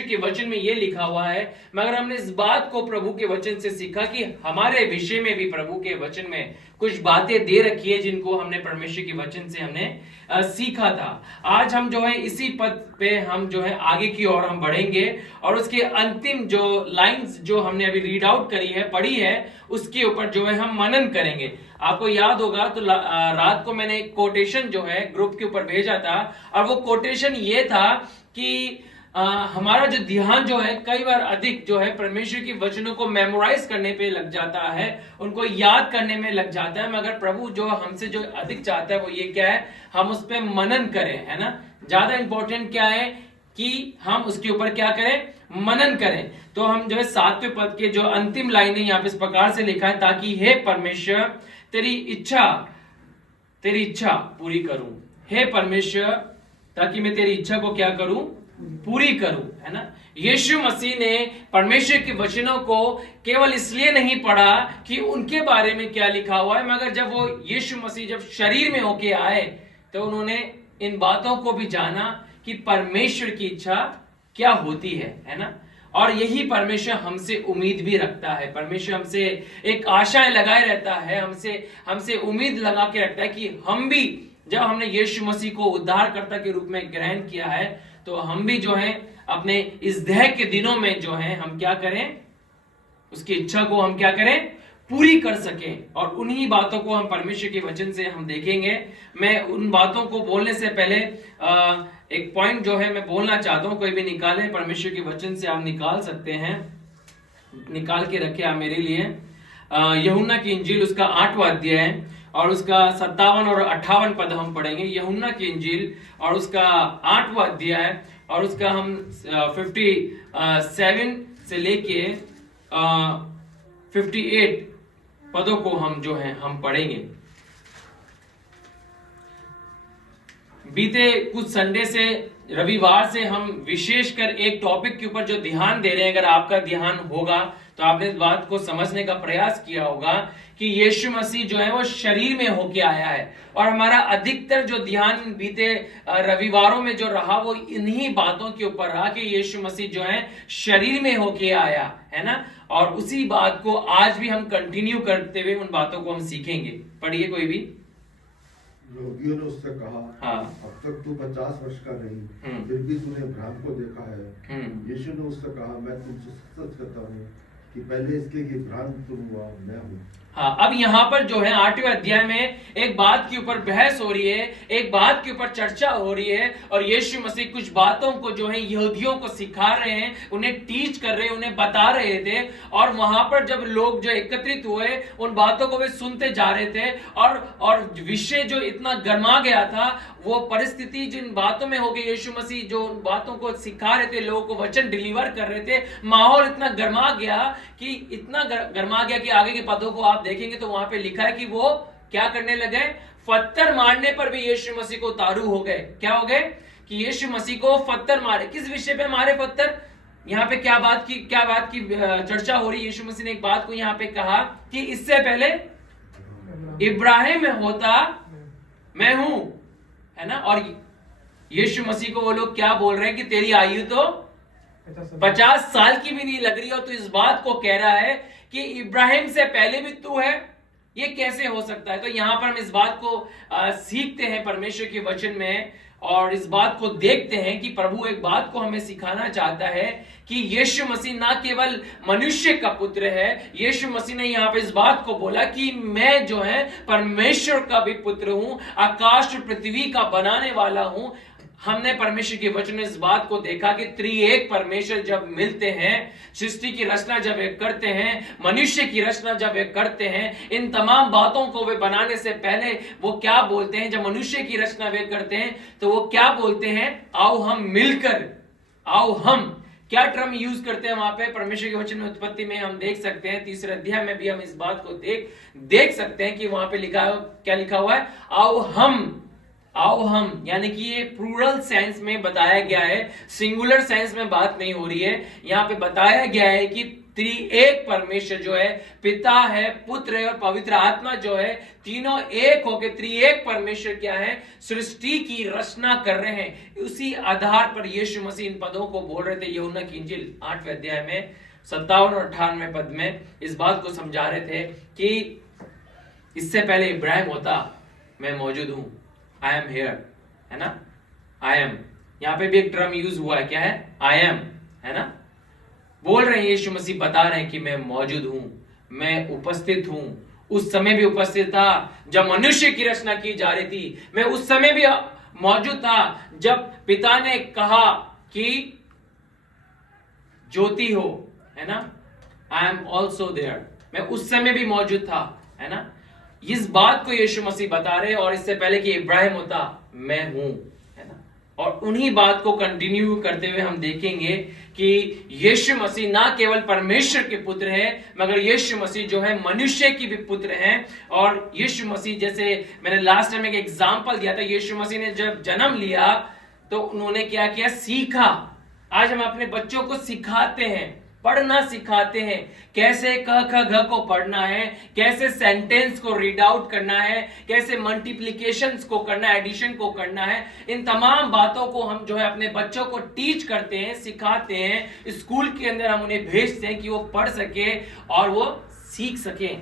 के वचन में ये लिखा हुआ है, मगर हमने इस बात को प्रभु के वचन से सीखा कि हमारे विषय में भी प्रभु के वचन में कुछ बातें दे रखी है जिनको हमने परमेश्वर के वचन से हमने सीखा था। आज हम जो है इसी पद पे हम जो है आगे की ओर हम बढ़ेंगे और उसके अंतिम जो लाइंस जो हमने अभी रीड आउट करी है, पढ़ी है, उसके ऊपर जो है हम मनन करेंगे। आपको याद होगा तो रात को मैंने एक कोटेशन जो है ग्रुप के ऊपर भेजा था और वो कोटेशन ये था कि हमारा जो ध्यान जो है कई बार अधिक जो है परमेश्वर की वचनों को मेमोराइज करने पे लग जाता है, उनको याद करने में लग जाता है, मगर प्रभु जो हमसे जो अधिक चाहता है वो ये क्या है, हम उस पर मनन करें, है ना। ज्यादा इंपॉर्टेंट क्या है कि हम उसके ऊपर क्या करें, मनन करें। तो हम जो है 7वें पद के जो अंतिम लाइन है यहाँ पे इस प्रकार से लिखा है, ताकि हे परमेश्वर तेरी इच्छा पूरी करूं। हे परमेश्वर, ताकि मैं तेरी इच्छा को क्या करूं, पूरी करूं, है ना। यीशु मसीह ने परमेश्वर के वचनों को केवल इसलिए नहीं पढ़ा कि उनके बारे में क्या लिखा हुआ है, मगर जब वो यीशु मसीह जब शरीर में होके आए तो उन्होंने इन बातों को भी जाना कि परमेश्वर की इच्छा क्या होती है ना। और यही परमेश्वर हमसे उम्मीद भी रखता है। परमेश्वर हमसे एक आशाएं लगाए रहता है, हमसे उम्मीद लगा के रखता है कि हम भी जब हमने यीशु मसीह को उद्धारकर्ता के रूप में ग्रहण किया है तो हम भी जो है अपने इस देह के दिनों में जो है हम क्या करें, उसकी इच्छा को हम क्या करें, पूरी कर सकें। और उन्हीं बातों को हम परमेश्वर के वचन से हम देखेंगे। मैं उन बातों को बोलने से पहले एक पॉइंट जो है मैं बोलना चाहता हूं, कोई भी निकाले परमेश्वर के वचन से, आप निकाल सकते हैं, निकाल के रखे आप मेरे लिए। यूहन्ना की इंजील उसका 8वां अध्याय है और उसका 57 और 58 पद हम पढ़ेंगे। यूहन्ना की इंजील और उसका 8वां अध्याय और उसका हम 57 से लेके 58 पदों को हम जो है हम पढ़ेंगे। बीते कुछ संडे से, रविवार से हम विशेषकर एक टॉपिक के ऊपर जो ध्यान दे रहे हैं, अगर आपका ध्यान होगा तो आपने इस बात को समझने का प्रयास किया होगा कि यीशु मसीह जो है वो शरीर में होके आया है। और हमारा अधिकतर जो ध्यान बीते रविवारों में जो रहा वो इन्हीं बातों के ऊपर रहा कि यीशु मसीह जो है शरीर में होके आया, है ना। और उसी बात को आज भी हम कंटिन्यू करते हुए उन बातों को हम सीखेंगे। पढ़िए कोई भी। रोगियों ने उससे कहा, हाँ, अब तक तू 50 वर्ष का नहीं, फिर भी तूने अब्राहम को देखा है। यीशु ने उससे कहा, मैं तुमसे सच कहता हूँ कि पहले इसके कि अब्राहम तुम हुआ, मैं हूँ। हाँ, अब यहाँ पर जो है 8वें अध्याय में एक बात के ऊपर बहस हो रही है, एक बात के ऊपर चर्चा हो रही है और यीशु मसीह कुछ बातों को जो है यहूदियों को सिखा रहे हैं, उन्हें टीच कर रहे हैं, उन्हें बता रहे थे। और वहां पर जब लोग जो एकत्रित हुए उन बातों को वे सुनते जा रहे थे और विषय जो इतना गर्मा गया था, वो परिस्थिति जिन बातों में हो गई, यीशु मसीह जो बातों को सिखा रहे थे, लोगों को वचन डिलीवर कर रहे थे, माहौल इतना गर्मा गया कि आगे के पदों को आप देखेंगे तो वहां पे लिखा है कि वो क्या करने लगे, पत्थर मारने पर भी यीशु मसीह को उतारू हो गए। क्या हो गए कि यीशु मसीह को पत्थर मारे। किस विषय पे मारे पत्थर? यहाँ पे क्या बात की चर्चा हो रही है। यीशु मसीह ने एक बात को यहाँ पे कहा कि इससे पहले इब्राहिम में होता मैं हूं, है ना। और यीशु मसीह को वो लोग क्या बोल रहे हैं कि तेरी आयु तो 50 साल की भी नहीं लग रही, और तू इस बात को कह रहा है कि इब्राहिम से पहले भी तू है, ये कैसे हो सकता है। तो यहां पर हम इस बात को सीखते हैं परमेश्वर के वचन में और इस बात को देखते हैं कि प्रभु एक बात को हमें सिखाना चाहता है कि यीशु मसीह ना केवल मनुष्य का पुत्र है, यीशु मसीह ने यहां पे इस बात को बोला कि मैं जो है परमेश्वर का भी पुत्र हूं, आकाश और पृथ्वी का बनाने वाला हूं। हमने परमेश्वर के वचन में इस बात को देखा कि त्रिएक परमेश्वर जब मिलते हैं, सृष्टि की रचना जब वे करते हैं, मनुष्य की रचना जब वे करते हैं, इन तमाम बातों को वे बनाने से पहले वो क्या बोलते हैं, जब मनुष्य की रचना वे करते हैं तो वो क्या बोलते हैं, आओ हम मिलकर, आओ हम, क्या टर्म यूज करते हैं वहां पे परमेश्वर के वचन में उत्पत्ति में हम देख सकते हैं। 3रे अध्याय में भी हम इस बात को देख सकते हैं कि वहां पे लिखा, क्या लिखा हुआ है, आओ हम आओ हम, यानी कि ये प्लूरल सेंस में बताया गया है, सिंगुलर सेंस में बात नहीं हो रही है। यहाँ पे बताया गया है कि त्रिएक परमेश्वर जो है, पिता है, पुत्र है और पवित्र आत्मा जो है, तीनों एक होके त्रिएक परमेश्वर क्या है, सृष्टि की रचना कर रहे हैं। उसी आधार पर यीशु मसीह इन पदों को बोल रहे थे। यूहन्ना की इंजील 8वें अध्याय में 57 और 98 पद में इस बात को समझा रहे थे कि इससे पहले इब्राहिम होता, मैं मौजूद हूं, आई एम हियर, है ना। आई एम, यहां पे भी एक टर्म यूज हुआ है, क्या है, आई एम, है ना। बोल रहे हैं, यीशु मसीह बता रहे हैं कि मैं मौजूद हूं, मैं उपस्थित हूं। उस समय भी उपस्थित था जब मनुष्य की रचना की जा रही थी। मैं उस समय भी मौजूद था जब पिता ने कहा कि ज्योति हो, है ना। आई एम ऑल्सो देयर, मैं उस समय भी मौजूद था, है ना। इस बात को यीशु मसीह बता रहे, और इससे पहले कि इब्राहिम होता, मैं हूं, है ना। और उन्हीं बात को कंटिन्यू करते हुए हम देखेंगे कि यीशु मसीह ना केवल परमेश्वर के पुत्र हैं, मगर यीशु मसीह जो है मनुष्य की भी पुत्र हैं। और यीशु मसीह, जैसे मैंने लास्ट टाइम एक एग्जांपल दिया था, यीशु मसीह ने जब जन्म लिया तो उन्होंने क्या किया, सीखा। आज हम अपने बच्चों को सिखाते हैं, पढ़ना सिखाते हैं, कैसे क ख घ को पढ़ना है, कैसे सेंटेंस को रीड आउट करना है, कैसे मल्टीप्लिकेशंस को करना है, एडिशन को करना है। इन तमाम बातों को हम जो है अपने बच्चों को टीच करते हैं, सिखाते हैं। स्कूल के अंदर हम उन्हें भेजते हैं कि वो पढ़ सके और वो सीख सके।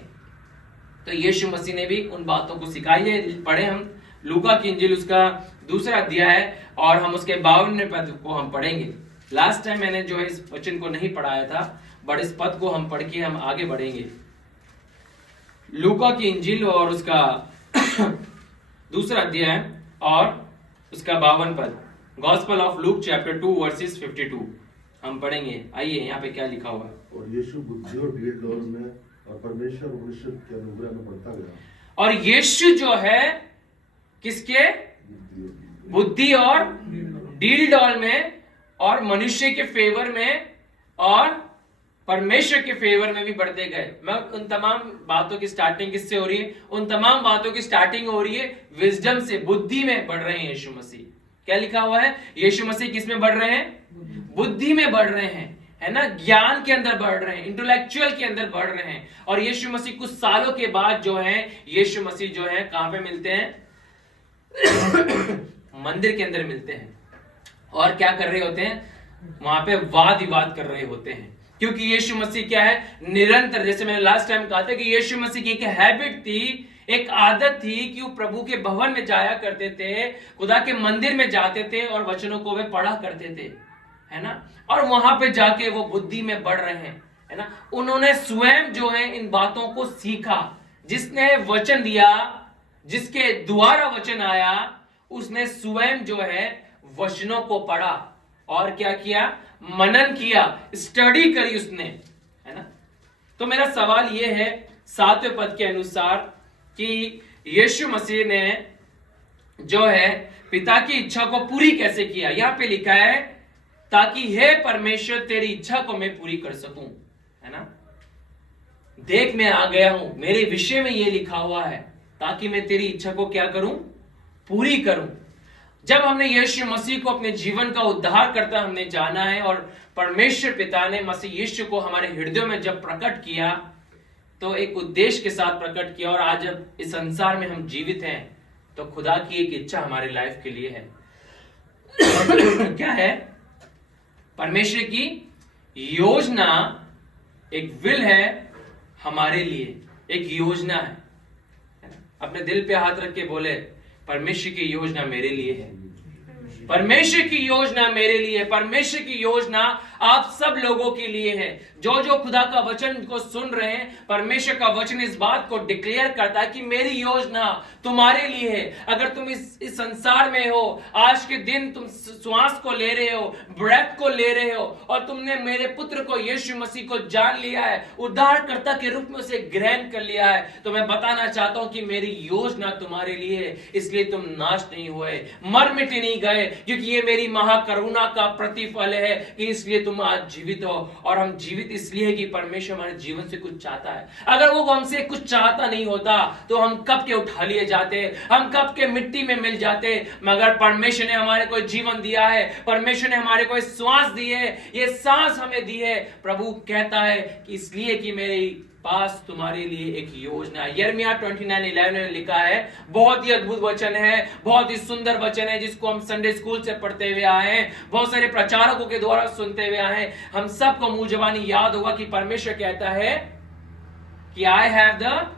तो यीशु मसीह ने भी उन बातों को सिखाई है। पढ़े हम लूका की इंजील उसका 2 अध्याय है और हम उसके 52वें पद को हम पढ़ेंगे। लास्ट टाइम मैंने जो है इस वचन को नहीं पढ़ाया था, बट इस पद को हम पढ़ के हम आगे बढ़ेंगे। लूका की इंजील और उसका 2 अध्याय और उसका 52 पद, gospel of Luke chapter 2 versus 52 हम पढ़ेंगे। आइए यहाँ पे क्या लिखा हुआ है। और यीशु बुद्धि और भीड़ दौड़ में और परमेश्वर और मनुष्य के अनुग्रह में बढ़ता गया। और यीशु जो है किसके, बुद्धि और डील डॉल में और मनुष्य के फेवर में और परमेश्वर के फेवर में भी बढ़ते गए। मैं उन तमाम बातों की स्टार्टिंग किससे हो रही है, उन तमाम बातों की स्टार्टिंग हो रही है विजडम से, बुद्धि में बढ़ रहे हैं यीशु मसीह। क्या लिखा हुआ है, यीशु मसीह किस में बढ़ रहे हैं, बुद्धि में बढ़ रहे हैं, है ना, ज्ञान के अंदर बढ़ रहे हैं, इंटेलेक्चुअल के अंदर बढ़ रहे हैं। और यीशु मसीह कुछ सालों के बाद जो है, यीशु मसीह जो है कहां पे मिलते हैं, मंदिर के अंदर मिलते हैं। और क्या कर रहे होते हैं, वहां पे वाद विवाद कर रहे होते हैं। क्योंकि यीशु मसीह क्या है, निरंतर, जैसे मैंने लास्ट टाइम कहा था कि यीशु मसीह की एक हैबिट थी, एक आदत थी कि वो प्रभु के भवन में जाया करते थे, खुदा के मंदिर में जाते थे और वचनों को वे पढ़ा करते थे, है ना। और वहां पे जाके वो बुद्धि में बढ़ रहे हैं, है ना। उन्होंने स्वयं जो है इन बातों को सीखा। जिसने वचन दिया, जिसके द्वारा वचन आया, उसने स्वयं जो है वचनों को पढ़ा और क्या किया, मनन किया, स्टडी करी उसने, है ना। तो मेरा सवाल यह है 7वें पद के अनुसार कि यीशु मसीह ने जो है पिता की इच्छा को पूरी कैसे किया। यहां पे लिखा है, ताकि हे परमेश्वर तेरी इच्छा को मैं पूरी कर सकूं, है ना। देख मैं आ गया हूं, मेरे विषय में यह लिखा हुआ है, ताकि मैं तेरी इच्छा को क्या करूं, पूरी करूं। जब हमने यीशु मसीह को अपने जीवन का उद्धार करता हमने जाना है और परमेश्वर पिता ने मसीह यीशु को हमारे हृदयों में जब प्रकट किया, तो एक उद्देश्य के साथ प्रकट किया। और आज जब इस संसार में हम जीवित हैं, तो खुदा की एक इच्छा हमारे लाइफ के लिए है। क्या है, परमेश्वर की योजना, एक विल है हमारे लिए, एक योजना है। अपने दिल पे हाथ रख के बोले, परमेश्वर की योजना मेरे लिए है, परमेश्वर की योजना मेरे लिए, परमेश्वर की योजना आप सब लोगों के लिए है। जो जो खुदा का वचन को सुन रहे हैं, परमेश्वर का वचन इस बात को डिक्लेयर करता है कि मेरी योजना तुम्हारे लिए है। अगर तुम इस संसार में हो, आज के दिन तुम श्वास को ले रहे हो, ब्रेथ को ले रहे हो, और तुमने मेरे पुत्र को यीशु मसीह को जान लिया है, उद्धारकर्ता के रूप में उसे ग्रहण कर लिया है, तो मैं बताना चाहता हूं कि मेरी योजना तुम्हारे लिए है। इसलिए तुम नाश नहीं हुए, मर मिट नहीं गए, क्योंकि ये मेरी महाकरुणा का प्रतिफल है कि इसलिए तुम आज जीवित हो। और हम जीवित इसलिए है कि परमेश्वर हमारे जीवन से कुछ चाहता है। अगर वो हमसे कुछ चाहता नहीं होता तो हम कब के उठा लिए जाते, हम कब के मिट्टी में मिल जाते। मगर परमेश्वर ने हमारे को जीवन दिया है, परमेश्वर ने हमारे को श्वास दी है, ये सांस हमें दी है। प्रभु कहता है कि इसलिए कि मेरे पास तुम्हारे लिए एक योजना है। यिर्मयाह 29:11 में लिखा है, बहुत ही अद्भुत वचन है, बहुत ही सुंदर वचन है, जिसको हम संडे स्कूल से पढ़ते हुए आए हैं, बहुत सारे प्रचारकों के द्वारा सुनते हुए आए हैं। हम सबको मुंह जबानी याद होगा कि परमेश्वर कहता है कि I have the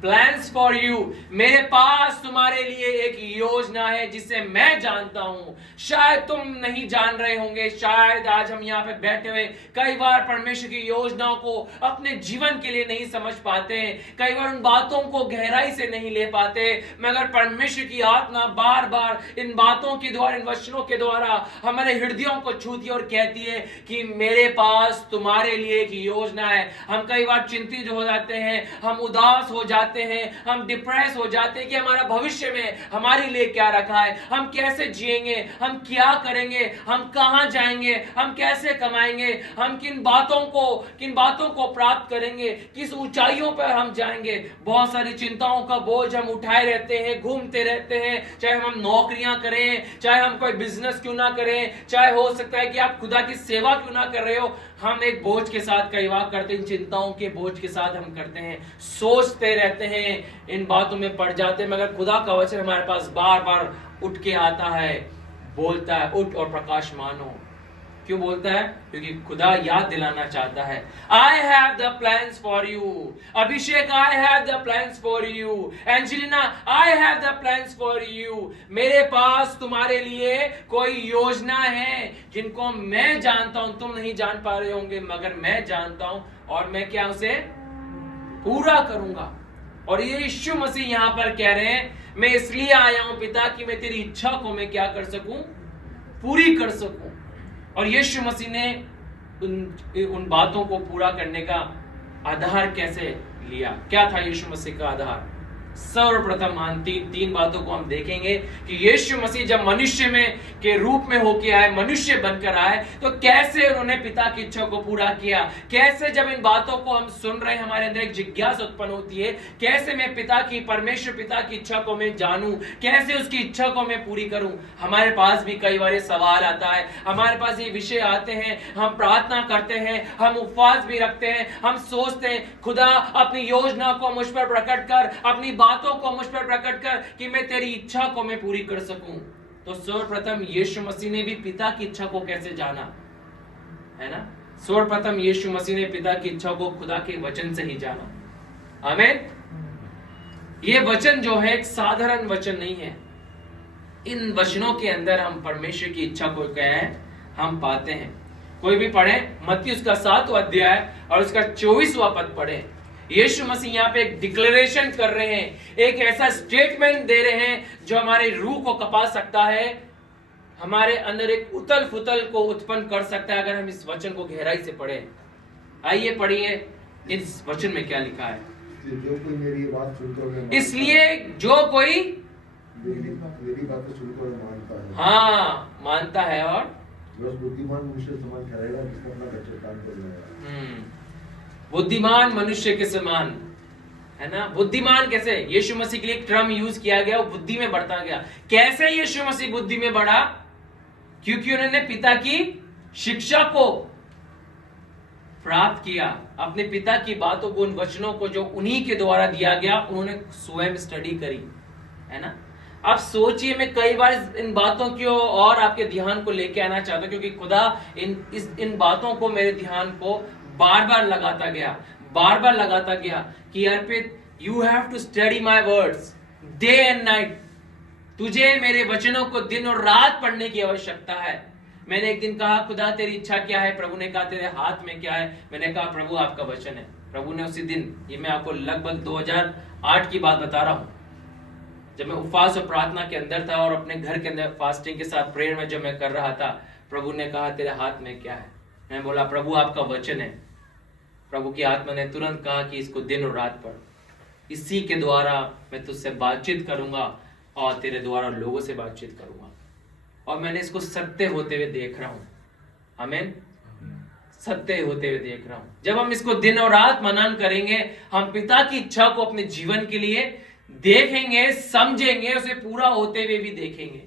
plans for you, मेरे पास तुम्हारे लिए एक योजना है जिसे मैं जानता हूं। शायद तुम नहीं जान रहे होंगे, शायद आज हम यहाँ पे बैठे हुए कई बार परमेश्वर की योजनाओं को अपने जीवन के लिए नहीं समझ पाते, कई बार उन बातों को गहराई से नहीं ले पाते। मगर परमेश्वर की आत्मा बार बार इन बातों के द्वारा, इन वचनों के द्वारा हमारे हृदयों को छूती है और कहती है कि मेरे पास तुम्हारे लिए एक योजना है। हम कई बार चिंतित हो जाते हैं, हम उदास हो जाते हैं, हम डिप्रेस हो जाते हैं कि हमारा भविष्य में हमारे लिए क्या रखा है, हम कैसे जिएंगे, हम क्या करेंगे, हम कहां जाएंगे, हम कैसे कमाएंगे, हम किन बातों को प्राप्त करेंगे, किस ऊंचाइयों पर हम जाएंगे। बहुत सारी चिंताओं का बोझ हम उठाए रहते हैं, घूमते रहते हैं, चाहे हम नौकरियां करें, चाहे हम कोई बिजनेस क्यों ना करें, चाहे हो सकता है कि आप खुदा की सेवा क्यों ना कर रहे हो। हम एक बोझ के साथ कई बार करते हैं, चिंताओं के बोझ के साथ हम करते हैं, सोचते रहते हैं, इन बातों में पड़ जाते हैं। मगर खुदा का वचन हमारे पास बार बार उठ के आता है, बोलता है उठ और प्रकाशमान हो। क्यों बोलता है? क्योंकि खुदा याद दिलाना चाहता है, I have the plans for you. Abhishek, I have the plans for you. Angelina, I have the plans for you. मेरे पास तुम्हारे लिए कोई योजना है जिनको मैं जानता हूं, तुम नहीं जान पा रहे होंगे मगर मैं जानता हूं, और मैं क्या उसे पूरा करूंगा। और ये यीशु मसीह यहां पर कह रहे हैं, मैं इसलिए आया हूं पिता कि मैं तेरी इच्छा को मैं क्या कर सकूं, पूरी कर सकूं। और यीशु मसीह ने उन बातों को पूरा करने का आधार कैसे लिया? क्या था यीशु मसीह का आधार? सर्वप्रथम तीन बातों को हम देखेंगे कि यीशु मसीह जब मनुष्य में के रूप में होके आए, मनुष्य बनकर आए, तो कैसे उन्होंने पिता की इच्छा को पूरा किया। कैसे जब इन बातों को हम सुन रहे हैं, हमारे अंदर एक जिज्ञासा उत्पन्न होती है, कैसे मैं परमेश्वर पिता की इच्छा को मैं जानूं, कैसे उसकी इच्छा को मैं पूरी करूं। हमारे पास भी कई बार सवाल आता है, हमारे पास ये विषय आते हैं, हम प्रार्थना करते हैं, हम उपवास भी रखते हैं, हम सोचते हैं खुदा अपनी योजना को मुझ पर प्रकट कर, अपनी बातों को मुझ पर प्रकट कर कि मैं तेरी इच्छा को मैं पूरी कर सकूं। तो सर्वप्रथम यीशु मसीह ने भी पिता की इच्छा को कैसे जाना, है ना? सर्वप्रथम यीशु मसीह ने पिता की इच्छा को खुदा के वचन से ही जाना। आमीन। ये वचन जो है एक साधारण वचन नहीं है। इन वचनों के अंदर हम परमेश्वर की इच्छा को क्या है हम पाते हैं। कोई भी पढ़े मत्ती उसका 7वां अध्याय और उसका 24वां पद पढ़े। यीशु मसीह यहाँ पे एक डिक्लेरेशन कर रहे हैं, एक ऐसा स्टेटमेंट दे रहे हैं जो हमारे रूह को कपा सकता है, हमारे अंदर एक उथल पुथल को उत्पन्न कर सकता है अगर हम इस वचन को गहराई से पढ़े। आइए पढ़िए इस वचन में क्या लिखा है। जो कोई मेरी बात सुनकर, इसलिए जो कोई मेरी बातें सुनकर मानता है, हाँ मानता है, और बुद्धिमान मनुष्य समान ठहरेगा जिसने अपना घर चट्टान पर लगाया। बुद्धिमान मनुष्य के समान, है ना? बुद्धिमान कैसे? यीशु मसीह के लिए एक टर्म यूज किया गया, वो बुद्धि में बढ़ता गया। कैसे यीशु मसीह बुद्धि में बढ़ा? क्योंकि उन्होंने पिता की शिक्षा को प्राप्त किया, अपने पिता की बातों को, उन वचनों को जो उन्हीं के द्वारा दिया गया, उन्होंने स्वयं स्टडी करी, है ना? आप सोचिए, मैं कई बार इन बातों की और आपके ध्यान को लेके आना चाहता हूं, क्योंकि खुदा इन बातों को मेरे ध्यान को बार बार लगाता गया कि Arpit, you have to study my words day and night. तुझे मेरे वचनों को दिन और रात पढ़ने की आवश्यकता है। मैंने एक दिन कहा, खुदा तेरी इच्छा क्या है? प्रभु ने कहा तेरे हाथ में क्या है? मैंने कहा प्रभु आपका वचन है। प्रभु ने उसी दिन, ये मैं आपको लगभग 2008 की बात बता रहा हूं, जब मैं उपवास और प्रार्थना के अंदर था और अपने घर के अंदर फास्टिंग के साथ प्रेयर में जब मैं कर रहा था, प्रभु ने कहा तेरे हाथ में क्या है? मैं बोला प्रभु आपका वचन है। प्रभु की आत्मा ने तुरंत कहा कि इसको दिन और रात पढ़, इसी के द्वारा मैं तुझसे बातचीत करूंगा और तेरे द्वारा लोगों से बातचीत करूंगा। और मैंने इसको सत्य होते हुए देख रहा हूं। आमीन। सत्य होते हुए देख रहा हूं। जब हम इसको दिन और रात मनन करेंगे, हम पिता की इच्छा को अपने जीवन के लिए देखेंगे, समझेंगे, उसे पूरा होते हुए भी देखेंगे।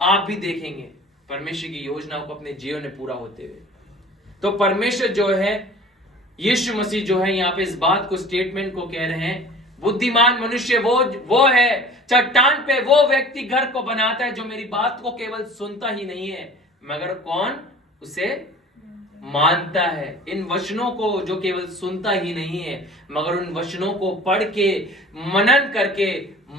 आप भी देखेंगे परमेश्वर की योजनाओं को अपने जीवन में पूरा होते हुए। तो परमेश्वर जो है, यीशु मसीह जो है यहाँ पे इस बात को, स्टेटमेंट को कह रहे हैं, बुद्धिमान मनुष्य वो है, चट्टान पे वो व्यक्ति घर को बनाता है जो मेरी बात को केवल सुनता ही नहीं है मगर कौन उसे मानता है। इन वचनों को जो केवल सुनता ही नहीं है मगर उन वचनों को पढ़ के मनन करके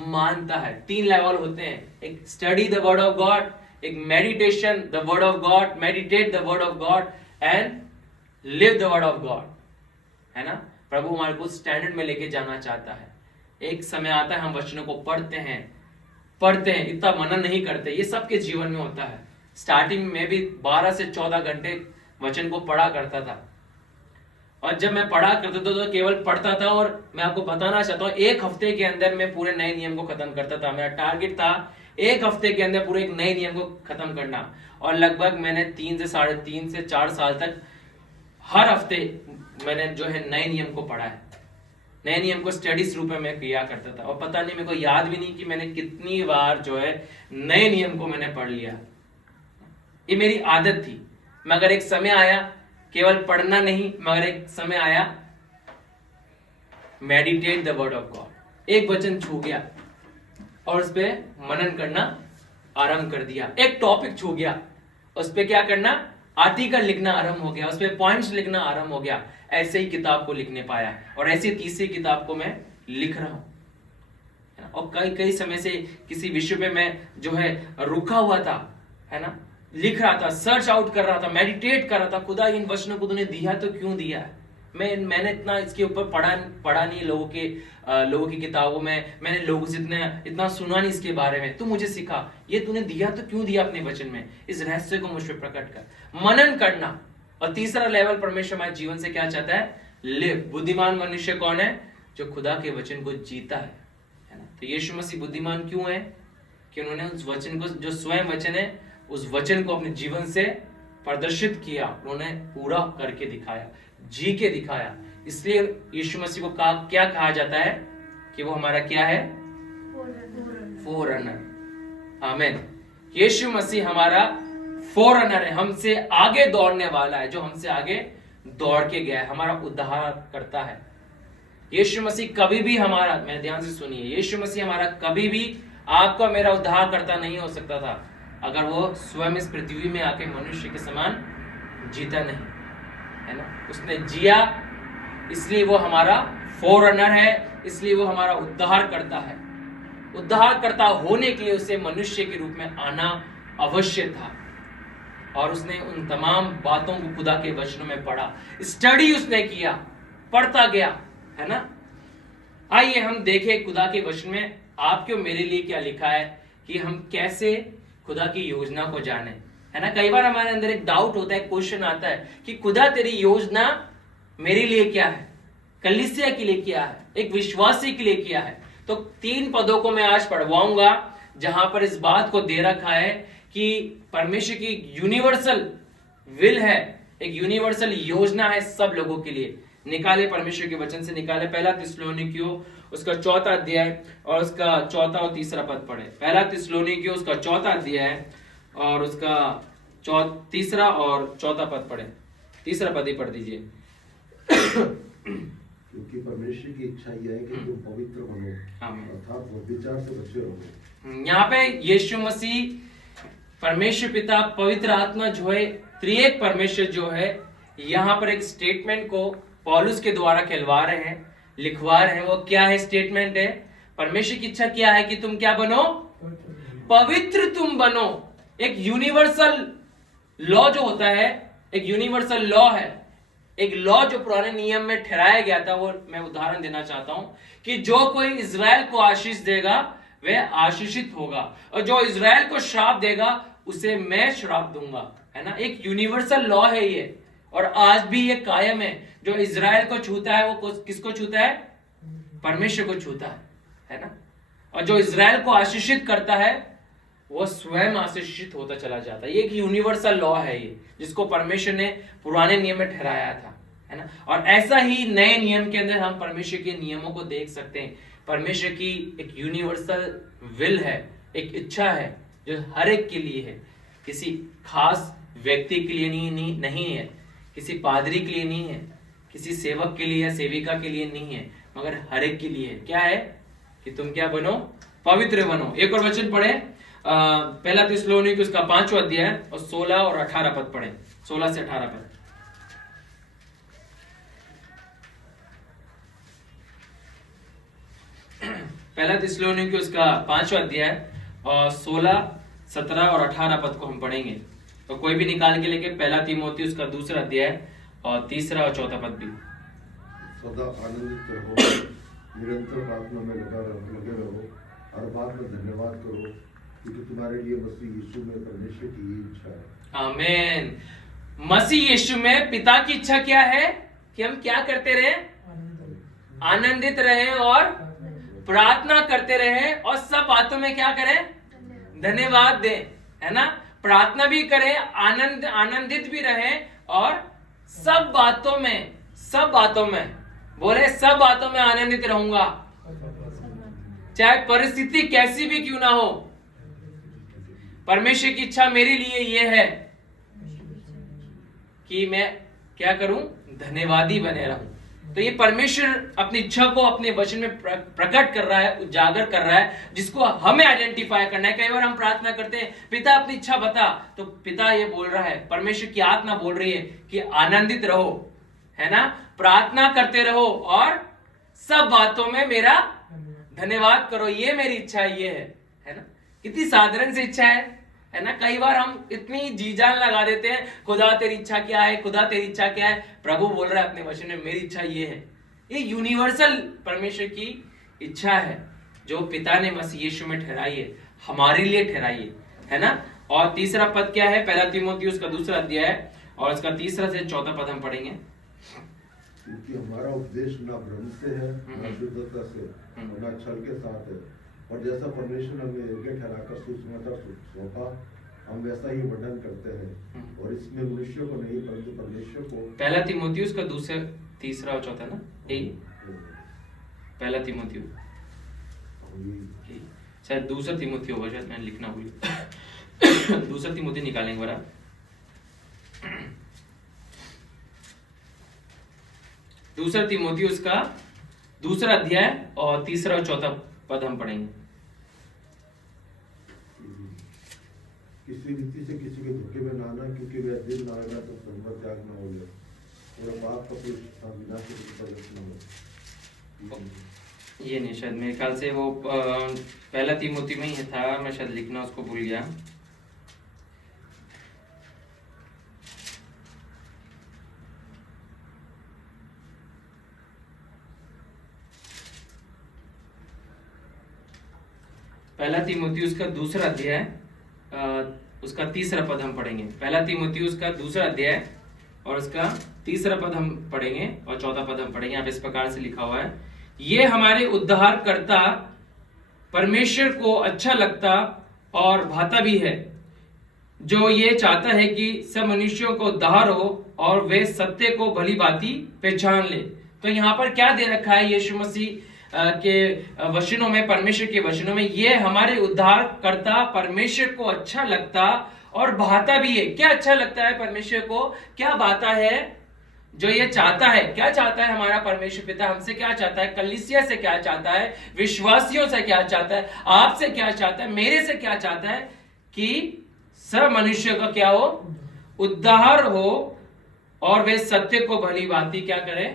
मानता है। 3 लेवल होते हैं, एक study the word of God, एक meditation the word of God, meditate the word of God and live the word of God, है ना। प्रभु हमारे को स्टैंडर्ड में लेके जाना चाहता है। एक समय आता है हम वचनों को पढ़ते हैं, इतना मनन नहीं करते। ये सबके जीवन में होता है। स्टार्टिंग में भी 12 से 14 घंटे वचन को पढ़ा करता था, और जब मैं पढ़ा करता था तो केवल पढ़ता था। और मैं आपको बताना चाहता हूँ, 1 हफ्ते के अंदर मैं पूरे नए नियम को खत्म करता था। मेरा टारगेट था 1 हफ्ते के अंदर पूरे एक नए नियम को खत्म करना। और लगभग मैंने 3 से 3.5 से 4 साल तक हर हफ्ते मैंने जो है नए नियम को पढ़ा है। नए नियम को स्टडीज रूप में मैं किया करता था, और पता नहीं, मेरे को याद भी नहीं कि मैंने कितनी बार जो है नए नियम को मैंने पढ़ लिया। ये मेरी आदत थी। मगर एक समय आया, केवल पढ़ना नहीं, मगर एक समय आया meditate the word of God. एक वचन छू गया और उस पे मनन करना आरंभ कर दिया। एक टॉपिक छू गया, उस पे क्या करना, आर्टिकल लिखना आरंभ हो गया, उस पे पॉइंट्स लिखना आरंभ हो गया। ऐसे ही किताब को लिखने पाया, और ऐसी तीसरी किताब को मैं लिख रहा हूं। और कई समय से किसी विषय पे मैं जो है रुका हुआ था, है ना, लिख रहा था, सर्च आउट कर रहा था, मेडिटेट कर रहा था। खुदा इन वचनों को तूने दिया तो क्यों दिया है? मैंने इतना इसके ऊपर पढ़ा नहीं लोगों की किताबों में, मैंने लोगों से इतना सुना नहीं इसके बारे में। तू मुझे सिखा, ये तूने दिया तो क्यों दिया अपने वचन में? इस रहस्य को मुझ पर प्रकट कर, मनन करना। और तीसरा लेवल परमेश्वर हमारे जीवन से क्या चाहता है? लिव। बुद्धिमान मनुष्य कौन है? जो खुदा के वचन को जीता है ना। तो यीशु मसीह बुद्धिमान क्यों है? कि उन्होंने उस वचन को, जो स्वयं वचन है, उस वचन को अपने जीवन से प्रदर्शित किया, उन्होंने पूरा करके दिखाया, जी के दिखाया। इसलिए यीशु मसीह को क्या कहा जाता है? कि वो हमारा क्या है? फोररनर। आमीन। यीशु मसीह हमारा फोररनर है, हमसे आगे दौड़ने वाला है, जो हमसे आगे दौड़ के गया है, हमारा उद्धार करता है। यीशु मसीह कभी भी हमारा, मैं ध्यान से सुनिए, यीशु मसीह हमारा कभी भी आपका मेरा उद्धार करता नहीं हो सकता था अगर वो स्वयं इस पृथ्वी में आके मनुष्य के समान जीता नहीं, है ना। उसने जिया, इसलिए वो हमारा फोररनर है, इसलिए वो हमारा उद्धार करता है। उद्धार करता होने के लिए उसे मनुष्य के रूप में आना अवश्य था, और उसने उन तमाम बातों को खुदा के वचनों में पढ़ा, स्टडी उसने किया, पढ़ता गया, है ना। आइए हम देखें खुदा के वचन में आपके और मेरे लिए क्या लिखा है, कि हम कैसे खुदा की योजना को जाने, है ना। कई बार हमारे अंदर एक डाउट होता है, क्वेश्चन आता है कि खुदा तेरी योजना मेरे लिए क्या है, कलीसिया के लिए क्या है, एक विश्वासी के लिए क्या है। तो 3 पदों को मैं आज पढ़वाऊंगा जहां पर इस बात को दे रखा है कि परमेश्वर की यूनिवर्सल विल है, एक यूनिवर्सल योजना है सब लोगों के लिए। निकाले, परमेश्वर के वचन से निकाले। 1 थिस्सलुनीकियों उसका 4था अध्याय और उसका 4था और 3रा पद पढ़े। 1 थिस्सलुनीकियों उसका 4था अध्याय और उसका 3रा और 4था पद पढ़े। 3रा पद ही पढ़ दीजिए। क्योंकि परमेश्वर की इच्छा यह है कि तुम पवित्र बनो, अर्थात व्यभिचार से बचे रहो। यहाँ पे यीशु मसीह, परमेश्वर पिता, पवित्र आत्मा जो है, त्रिएक परमेश्वर जो है, यहाँ पर एक स्टेटमेंट को पौलुस के द्वारा कहलवा रहे हैं, लिखवा रहे हैं। वो क्या है स्टेटमेंट है? परमेश्वर की इच्छा क्या है कि तुम क्या बनो? पवित्र तुम बनो। एक यूनिवर्सल लॉ जो होता है, एक यूनिवर्सल लॉ है, एक लॉ जो पुराने नियम में ठहराया गया था। वो मैं उदाहरण देना चाहता हूं कि जो कोई इजराइल को आशीष देगा वह आशीषित होगा, और जो इजराइल को श्राप देगा उसे मैं श्राप दूंगा, है ना। एक यूनिवर्सल लॉ है ये, और आज भी ये कायम है। जो इजराइल को छूता है वो किसको छूता है? परमेश्वर को छूता है ना। और जो इजराइल को आशीषित करता है वो स्वयं आशीषित होता चला जाता है। ये एक यूनिवर्सल लॉ है ये, जिसको परमेश्वर ने पुराने नियम में ठहराया था, है ना। और ऐसा ही नए नियम के अंदर हम परमेश्वर के नियमों को देख सकते हैं। परमेश्वर की एक यूनिवर्सल विल है, एक इच्छा है जो हर एक के लिए है, किसी खास व्यक्ति के लिए नहीं है, किसी पादरी के लिए नहीं है, किसी सेवक के लिए या सेविका के लिए नहीं है, मगर हर एक के लिए है। क्या है कि तुम क्या बनो, पवित्र बनो। एक और वचन पढ़े, पहला थिस्सलुनीके उसका 5वां अध्याय और 16 और 18 पद पढ़े, 16 से 18 पद। पहला थिस्सलुनीके उसका 5वां अध्याय और 16, 17 और 18 पद को हम पढ़ेंगे। तो कोई भी निकाल के लेके पहला तीमुथियुस उसका 2वां अध्याय और 3 और 4 पद भी। सदा आनंदित रहो, निरंतर प्रार्थना में लगे रहो, हर बात में धन्यवाद करो, क्योंकि तुम्हारे लिए मसीह यीशु में परमेश्वर की इच्छा है। आमीन। मसीह यीशु में पिता की इच्छा क्या है कि हम क्या करते रहे, आनंदित रहे और प्रार्थना करते रहे, और सब बातों में क्या करें, धन्यवाद दें, है ना। प्रार्थना भी करें, आनंदित भी रहे, और सब बातों में बोले, सब बातों में आनंदित रहूंगा, चाहे परिस्थिति कैसी भी क्यों ना हो। परमेश्वर की इच्छा मेरे लिए ये है कि मैं क्या करूं, धन्यवादी बने रहूं। तो ये परमेश्वर अपनी इच्छा को अपने वचन में प्रकट कर रहा है, उजागर कर रहा है, जिसको हमें आइडेंटिफाई करना है। कई बार हम प्रार्थना करते हैं, पिता अपनी इच्छा बता, तो पिता ये बोल रहा है, परमेश्वर की आत्मा बोल रही है कि आनंदित रहो, है ना, प्रार्थना करते रहो और सब बातों में मेरा धन्यवाद करो। ये मेरी इच्छा ये है ना। कितनी साधारण सी इच्छा है ना। कई बार हम इतनी जी जान लगा देते हैं, खुदा तेरी इच्छा क्या है, खुदा तेरी इच्छा क्या है। प्रभु बोल रहा है अपने वचन में, मेरी इच्छा ये है। ये यूनिवर्सल परमेश्वर की इच्छा है जो पिता ने मसीह यीशु में ठहराई है, हमारे लिए ठहराई है ना। और 3 पद क्या है, पहला तीमुथियुस उसका 2वां अध्याय और उसका 3 से 4 पद हम पढ़ेंगे। क्योंकि हमारा उपदेश ना भ्रम से है, ना शुद्धता से और ना छल के साथ है, और जैसा परमेश्वर ने हमें योग्य ठहराकर सुसमाचार सौंपा, हम वैसा ही वर्णन करते हैं, और इसमें मनुष्य को नहीं परंतु परमेश्वर को। पहला तीमुथियुस का 2, 3 और 4 ना, यही पहला तीमुथियुस, शायद 2 तीमुथियुस होगा, शायद मैंने लिखना भूल। 2 तीमुथियुस निकालेंगे बरा। 2 तीमुथियुस उसका 2वां अध्याय और 3 और 4 पद हम पढ़ेंगे। किसी रीति से किसी के धोखे में ना आना, क्योंकि वह दिन ना आएगा तो संबंध त्याग ना हो जाए और पाप का कुछ विनाश न हो। ये नहीं, शायद मेरे ख्याल से वो पहला तीमुथियुस में ही था, मैं शायद लिखना उसको भूल गया। पहला तीमुथियुस का 2वां अध्याय उसका 3 पद हम पढ़ेंगे। पहला तीमुथियुस का 2वां अध्याय और उसका 3 पद हम पढ़ेंगे और 4 पद हम पढ़ेंगे। आप इस प्रकार से लिखा हुआ है, ये हमारे उद्धारकर्ता परमेश्वर को अच्छा लगता और भाता भी है, जो ये चाहता है कि सब मनुष्यों को उद्धार हो और वे सत्य को भली भांति पहचान ले। तो यहाँ पर क्या दे रखा है यीशु मसीह के वचनों में, परमेश्वर के वचनों में, ये हमारे उद्धार करता परमेश्वर को अच्छा लगता और भाता भी है। क्या अच्छा लगता है परमेश्वर को, क्या भाता है, जो ये चाहता है। क्या चाहता है हमारा परमेश्वर पिता, हमसे क्या चाहता है, कलीसिया से क्या चाहता है, विश्वासियों से क्या चाहता है, आपसे क्या चाहता है, मेरे से क्या चाहता है, कि सब मनुष्य का क्या हो, उद्धार हो और वे सत्य को भली भांति क्या करे,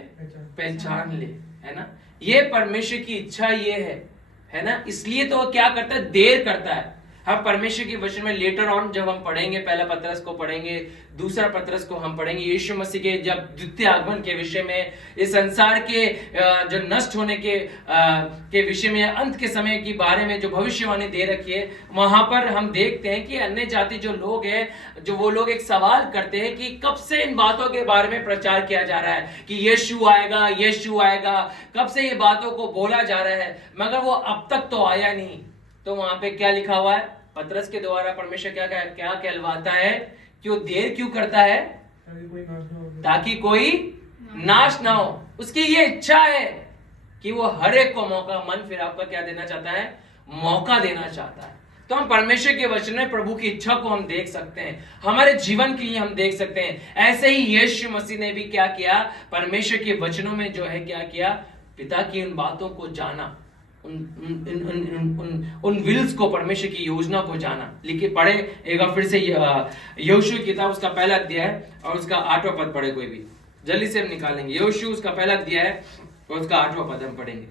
पहचान ले, है ना। ये परमेश्वर की इच्छा ये है ना। इसलिए तो क्या करता है, देर करता है। हम परमेश्वर के वचन में लेटर ऑन जब हम पढ़ेंगे, पहला पत्रस को पढ़ेंगे, 2 पत्रस को हम पढ़ेंगे, यीशु मसीह के जब द्वितीय आगमन के विषय में, इस संसार के जो नष्ट होने के विषय में, अंत के समय के बारे में जो भविष्यवाणी दे रखी है, वहां पर हम देखते हैं कि अन्य जाति जो लोग हैं, जो वो लोग एक सवाल करते हैं कि कब से इन बातों के बारे में प्रचार किया जा रहा है कि यीशु आएगा, यीशु आएगा, कब से ये बातों को बोला जा रहा है, मगर वो अब तक तो आया नहीं। तो वहां पे क्या लिखा हुआ है, पतरस के द्वारा परमेश्वर क्या कहलवाता है कि वो देर क्यों करता है? ताकि कोई नाश ना हो। उसकी ये इच्छा है कि वो हर एक को मौका, मन फिर आपका क्या देना चाहता है? मौका देना चाहता है। तो हम परमेश्वर के वचन में प्रभु की इच्छा को हम देख सकते हैं, हमारे जीवन के लिए हम देख सकते हैं। ऐसे ही यीशु मसीह ने भी क्या किया? परमेश्वर के वचनों में जो है क्या किया? पिता की उन बातों को जाना, उन विल्स को, परमेश्वर की योजना को जाना। लिखिए, पढ़े एक बार फिर से यहोशू की किताब उसका पहला अध्याय और उसका 8वां पद पढ़े। कोई भी जल्दी से हम निकालेंगे। यहोशू उसका पहला अध्याय और उसका 8वां पद हम पढ़ेंगे।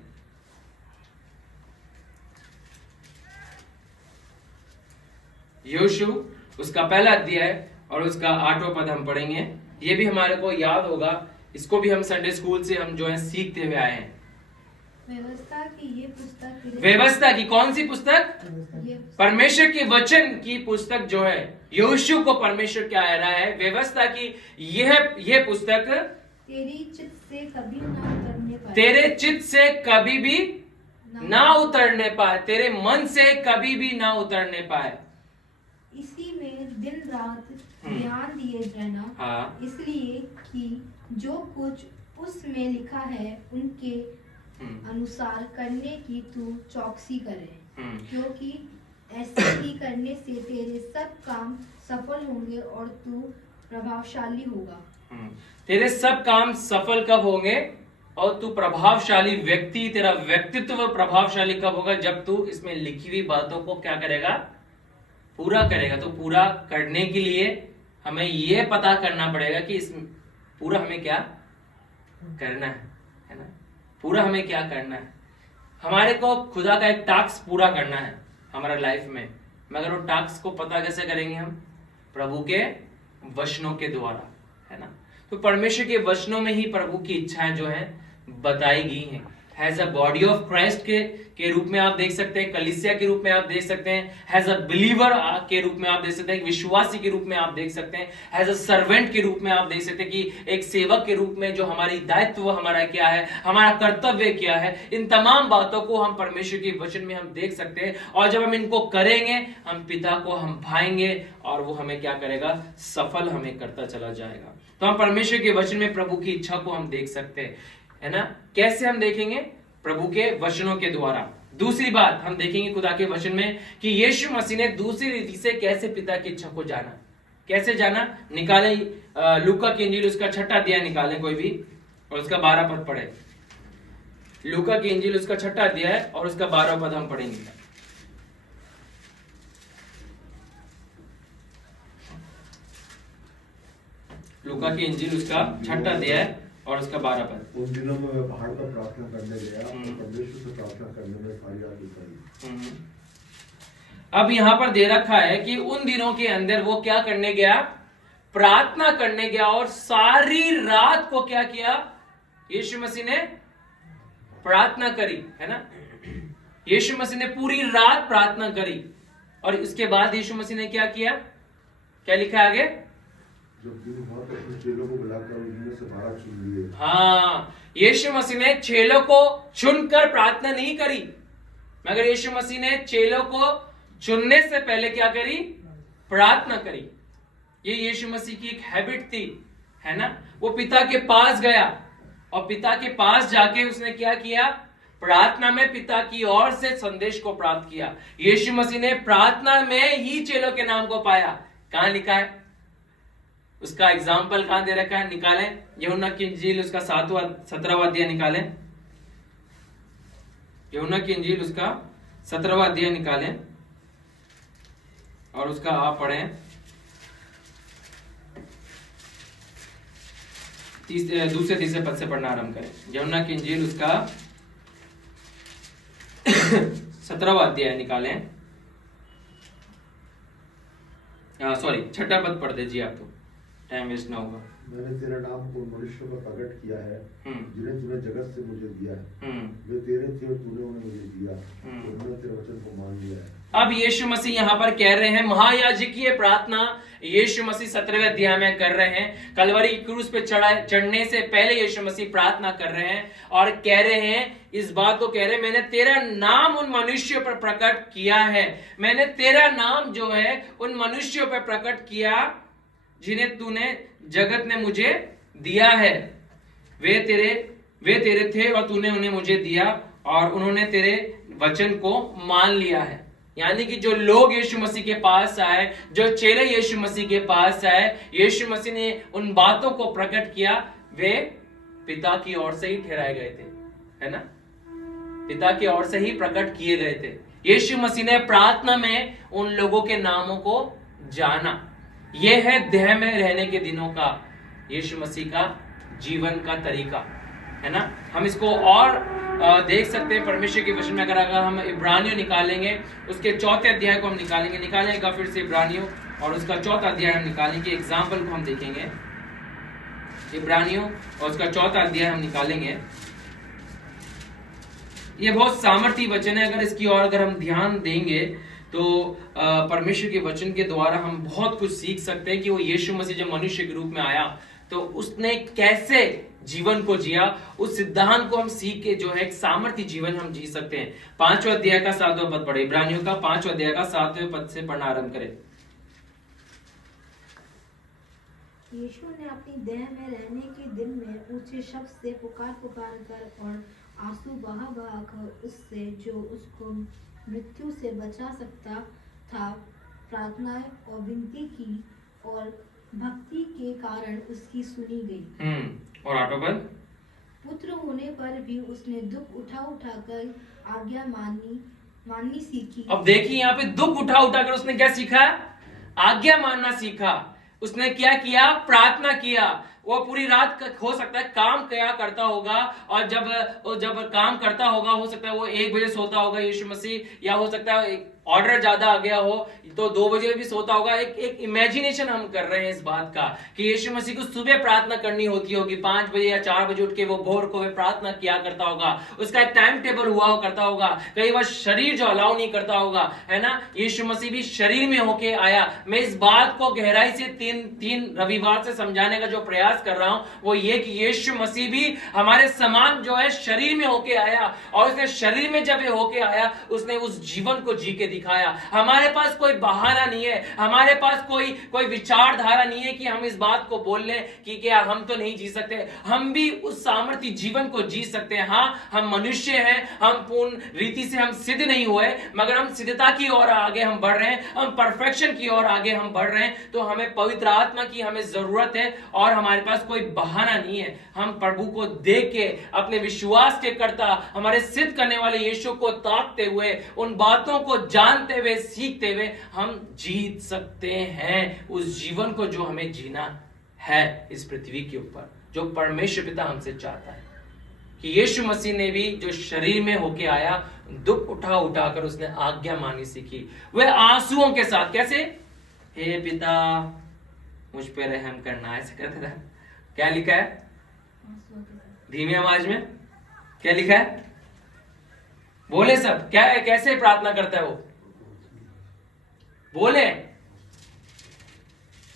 यहोशू उसका पहला अध्याय और उसका 8वां पद हम पढ़ेंगे। ये भी हमारे को याद होगा, इसको भी हम संडे स्कूल से हम जो है सीखते हुए आए हैं। व्यवस्था की ये पुस्तक, व्यवस्था की कौन सी पुस्तक? परमेश्वर के वचन की पुस्तक जो है, यहोशू को परमेश्वर क्या कह रहा है? व्यवस्था की यह पुस्तक तेरी चित्त से कभी ना उतरने पाए, तेरे चित्त से कभी भी ना उतरने पाए, तेरे मन से कभी भी ना उतरने पाए। इसी में दिन रात ध्यान दिए जाना, हाँ। इसलिए कि जो कुछ उसमें लिखा है उनके अनुसार करने की तू चौकसी करे, क्योंकि ऐसे ही करने से तेरे सब काम सफल होंगे और तू प्रभावशाली होगा। तेरे सब काम सफल कब होंगे और तू प्रभावशाली व्यक्ति, तेरा व्यक्तित्व प्रभावशाली कब होगा? जब तू इसमें लिखी हुई बातों को क्या करेगा? पूरा करेगा। तो पूरा करने के लिए हमें यह पता करना पड़ेगा कि इस पूरा हमें क्या करना है ना? पूरा हमें क्या करना है? हमारे को खुदा का एक टास्क पूरा करना है हमारा लाइफ में, मगर वो टास्क को पता कैसे करेंगे हम? प्रभु के वचनों के द्वारा, है ना? तो परमेश्वर के वचनों में ही प्रभु की इच्छाएं जो है बताई गई हैं। Has a body of Christ के रूप में आप देख सकते हैं, कलीसिया के रूप में आप देख सकते हैं, हैज अ बिलीवर के रूप में आप देख सकते हैं, एक विश्वासी के रूप में आप देख सकते हैं, हैज अ सर्वेंट के रूप में आप देख सकते हैं कि एक सेवक के रूप में जो हमारी दायित्व हमारा क्या है, हमारा कर्तव्य क्या है। इन तमाम बातों को हम परमेश्वर के वचन में हम देख सकते हैं, और जब हम इनको करेंगे हम पिता को हम भाएंगे और वो हमें क्या करेगा? सफल हमें करता चला जाएगा। तो हम परमेश्वर के वचन में प्रभु की इच्छा को हम देख सकते हैं, है ना? कैसे हम देखेंगे? प्रभु के वचनों के द्वारा। दूसरी बात हम देखेंगे खुदा के वचन में कि यीशु मसीह ने दूसरी रीति से कैसे पिता की इच्छा को जाना। कैसे जाना? निकाले लूका की इंजील उसका 6वां अध्याय निकाले कोई भी, और उसका 12 पद पढ़े। लूका की इंजील उसका 6वां अध्याय और उसका 12 पद हम पढ़ेंगे। लूका की इंजील उसका 6वां अध्याय और उसका 12 पद। उन दिनों में मैं पहाड़ पर प्रार्थना करने गया, तो परमेश्वर से प्रार्थना करने में सारी रात गुजारी। अब यहाँ पर दे रखा है कि उन दिनों के अंदर वो क्या करने गया? प्रार्थना करने गया, और सारी रात को क्या किया? यीशु मसीह ने प्रार्थना करी, है ना? यीशु मसीह ने पूरी रात प्रार्थना करी, और इसके बाद यीशु मसीह ने क्या किया? क्या लिखा है आगे? जब दिन हुआ तो अपने चेलों को बुलाकर उनमें से 12 चुन लिए। हाँ, यीशु मसीह ने चेलों को चुनकर प्रार्थना नहीं करी, मगर यीशु मसीह ने चेलों को चुनने से पहले क्या करी? प्रार्थना करी। ये यीशु मसीह की एक हैबिट थी, है ना? वो पिता के पास गया, और पिता के पास जाके उसने क्या किया? प्रार्थना में पिता की ओर से संदेश को प्राप्त किया। यीशु मसीह ने प्रार्थना में ही चेलों के नाम को पाया। कहां लिखा है? उसका एग्जाम्पल कहां दे रखा है? निकालें यूहन्ना की इंजील उसका 17वां अध्याय निकालें। यूहन्ना की इंजील उसका 17वां अध्याय निकालें और उसका आप पढ़ें दूसरे तीसरे पद से पढ़ना आरंभ करें। यूहन्ना की इंजील उसका 17वां अध्याय निकालें। सॉरी 6वां पद पढ़ दीजिए, आप तो टाइम वेस्ट ना होगा। मैंने तेरे नाम को मनुष्य को प्रकट किया है, जिन्हें तूने जगत से मुझे दिया है। वे तेरे थे और तूने उन्हें मुझे दिया, उन्होंने तेरे वचन को मान लिया है। अब यीशु मसीह यहाँ पर कह रहे हैं, महायाजकीय प्रार्थना यीशु मसीह 17वें अध्याय में कर रहे हैं। कलवरी क्रूस पे चढ़ने से पहले यीशु मसीह प्रार्थना कर रहे हैं और कह रहे हैं, इस बात को कह रहे हैं, मैंने तेरा नाम उन मनुष्यों पर प्रकट किया है। मैंने तेरा नाम जो है उन मनुष्यों पर प्रकट किया जिन्हें तूने जगत ने मुझे दिया है। वे तेरे थे और तूने उन्हें मुझे दिया और उन्होंने तेरे वचन को मान लिया है। यानी कि जो लोग यीशु मसीह के पास आए, जो चेले यीशु मसीह के पास आए, यीशु मसीह ने उन बातों को प्रकट किया, वे पिता की ओर से ही ठहराए गए थे, है ना? पिता की ओर से ही प्रकट किए गए थे। यीशु मसीह ने प्रार्थना में उन लोगों के नामों को जाना। यह है देह में रहने के दिनों का यीशु मसीह का जीवन का तरीका, है ना? हम इसको और देख सकते हैं परमेश्वर के वचन में। अगर हम इब्रानियों निकालेंगे, उसके 4थे अध्याय को हम निकालेंगे फिर से इब्रानियों, और उसका 4था अध्याय हम निकालेंगे। एग्जाम्पल को हम देखेंगे, इब्रानियों और उसका 4था अध्याय हम निकालेंगे। ये बहुत सामर्थी वचन है। अगर हम ध्यान देंगे तो परमेश्वर के वचन के द्वारा हम बहुत कुछ सीख सकते हैं कि वो यीशु मसीह जब मनुष्य के रूप में आया तो उसने कैसे जीवन को जिया। उस सिद्धांत को हम सीख के जो है एक सामर्थ्य जीवन हम जी सकते हैं। 5वें अध्याय का 7वां पद पढ़े, इब्रानियों का 5वें अध्याय का 7वें पद से पढ़ना आरंभ करें। यीशु ने अपनी देह में रहने के दिन में ऊंचे शब्द से पुकार कर और आंसू बहा कर उससे जो उसको मृत्यु से बचा सकता था प्रार्थना और विनती की, और भक्ति के कारण उसकी सुनी गई। और 8वां पद, पुत्र होने पर भी उसने दुख उठा कर आज्ञा माननी सीखी। अब देखिए यहाँ पे दुख उठा कर उसने क्या सीखा? आज्ञा मानना सीखा। उसने क्या किया? प्रार्थना किया। वो पूरी रात हो सकता है काम क्या करता होगा, और जब काम करता होगा हो सकता है वो 1 बजे सोता होगा यीशु मसीह, या हो सकता है ऑर्डर ज्यादा आ गया हो तो 2 बजे भी सोता होगा। एक इमेजिनेशन हम कर रहे हैं इस बात का कि यीशु मसीह को सुबह प्रार्थना करनी होती होगी, 5 बजे या 4 बजे उठ के वो भोर को प्रार्थना किया करता होगा। उसका एक टाइम टेबल हुआ करता होगा। कई बार शरीर जो अलाउ नहीं करता होगा, है ना? यीशु मसीह भी शरीर में होके आया। मैं इस बात को गहराई से तीन रविवार से समझाने का जो प्रयास कर रहा हूं वो ये कि यीशु मसीह भी हमारे समान जो है शरीर में होके आया, और उसने शरीर में जब होके आया उसने उस जीवन को जी के दिखाया। हमारे पास कोई बहाना नहीं है, हमारे पास कोई विचारधारा नहीं है कि हम इस बात को बोल लें कि क्या हम तो नहीं जी सकते। हम भी उस सामर्थ्य जीवन को जी सकते हैं। हाँ, हम मनुष्य हैं, हम पूर्ण रीति से हम सिद्ध नहीं हुए, मगर हम सिद्धता की ओर आगे हम बढ़ रहे हैं, हम परफेक्शन की ओर आगे हम बढ़ रहे हैं। तो हमें पवित्र आत्मा की हमें जरूरत है, और हमारे पास कोई बहाना नहीं है। हम प्रभु को देख के अपने विश्वास के कर्ता, हमारे सिद्ध करने वाले यीशु को ताकते हुए, उन बातों को जानते हुए, सीखते हुए हम जीत सकते हैं उस जीवन को जो हमें जीना है इस पृथ्वी के ऊपर, जो परमेश्वर पिता हमसे चाहता है। कि यीशु मसीह ने भी जो शरीर में होके आया, दुख उठा कर उसने आज्ञा मानी सीखी। वह आंसुओं के साथ, कैसे? हे पिता मुझ पे रहम करना, ऐसे कहता था। क्या लिखा है धीमी आवाज में? क्या लिखा है? बोले सब, क्या है? कैसे प्रार्थना करता है वो? बोले।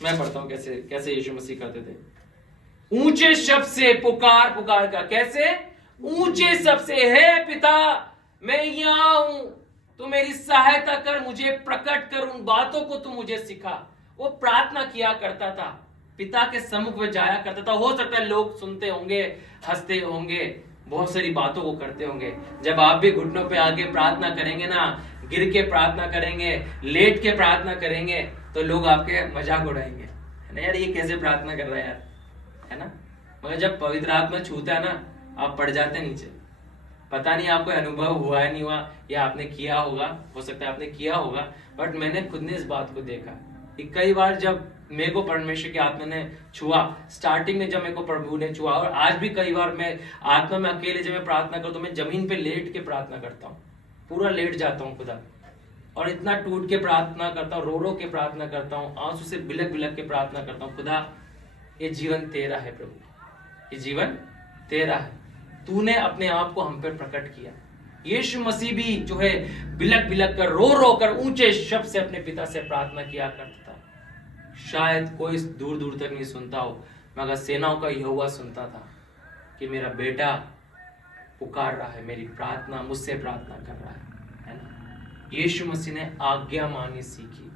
मैं पढ़ता हूं कैसे यीशु मसीह करते थे। ऊंचे शब्द से पुकार का, कैसे? ऊंचे शब्द से, हे पिता मैं यहां हूं, तू मेरी सहायता कर, मुझे प्रकट कर, उन बातों को तू मुझे सिखा। वो प्रार्थना किया करता था, पिता के सम्मुख में जाया करता था। हो सकता है लोग सुनते होंगे, हंसते होंगे, बहुत सारी बातों को करते होंगे। जब आप भी घुटनों पे आके प्रार्थना करेंगे ना, गिर के प्रार्थना करेंगे, लेट के प्रार्थना करेंगे, तो लोग आपके मजाक उड़ाएंगे, है ना? यार ये कैसे प्रार्थना कर रहा है यार, है ना? मगर जब पवित्र आत्मा छूता है ना, आप पड़ जाते नीचे। पता नहीं आपको अनुभव हुआ है नहीं हुआ, या आपने किया होगा, हो सकता है आपने किया होगा, बट मैंने खुद ने इस बात को देखा कि कई बार जब मेरे को परमेश्वर की आत्मा ने छुआ, स्टार्टिंग में जब मेरे को प्रभु ने छुआ, और आज भी कई बार मैं आत्मा में अकेले जब मैं प्रार्थना करता हूँ, मैं जमीन पे लेट के प्रार्थना करता हूँ, पूरा लेट जाता हूँ खुदा, और इतना टूट के प्रार्थना करता हूँ, रो के प्रार्थना करता हूँ, आंसू से बिलक के प्रार्थना करता हूँ। खुदा ये जीवन तेरा है प्रभु, ये जीवन तेरा है। तूने अपने आप को हम पर प्रकट किया। यीशु मसीह भी जो है बिलक बिलक कर रो रो कर ऊंचे शब्द से अपने पिता से प्रार्थना किया करता था। शायद कोई दूर दूर तक नहीं सुनता हो, मगर सेनाओं का यहोवा सुनता था कि मेरा बेटा पुकार रहा है, मेरी प्रार्थना मुझसे प्रार्थना कर रहा है ना। यीशु मसीह ने आज्ञा मानी सीखी,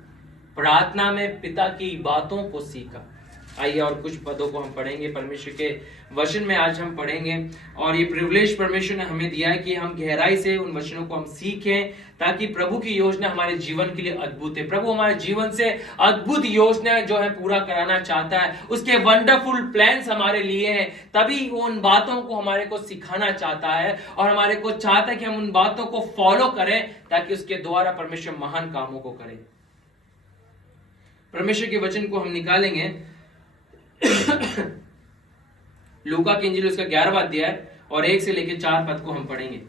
प्रार्थना में पिता की बातों को सीखा। आइए और कुछ पदों को हम पढ़ेंगे परमेश्वर के वचन में, आज हम पढ़ेंगे। और ये प्रिविलेज परमेश्वर ने हमें दिया है कि हम गहराई से उन वचनों को हम सीखें, ताकि प्रभु की योजना हमारे जीवन के लिए अद्भुत है। प्रभु हमारे जीवन से अद्भुत योजना जो है पूरा कराना चाहता है, उसके वंडरफुल प्लान्स हमारे लिए हैं, तभी वो उन बातों को हमारे को सिखाना चाहता है और हमारे को चाहता है कि हम उन बातों को फॉलो करें, ताकि उसके द्वारा परमेश्वर महान कामों को करे। परमेश्वर के वचन को हम निकालेंगे लूका की इंजील उसका 11वां अध्याय और 1 से लेकर 4 पद को हम पढ़ेंगे।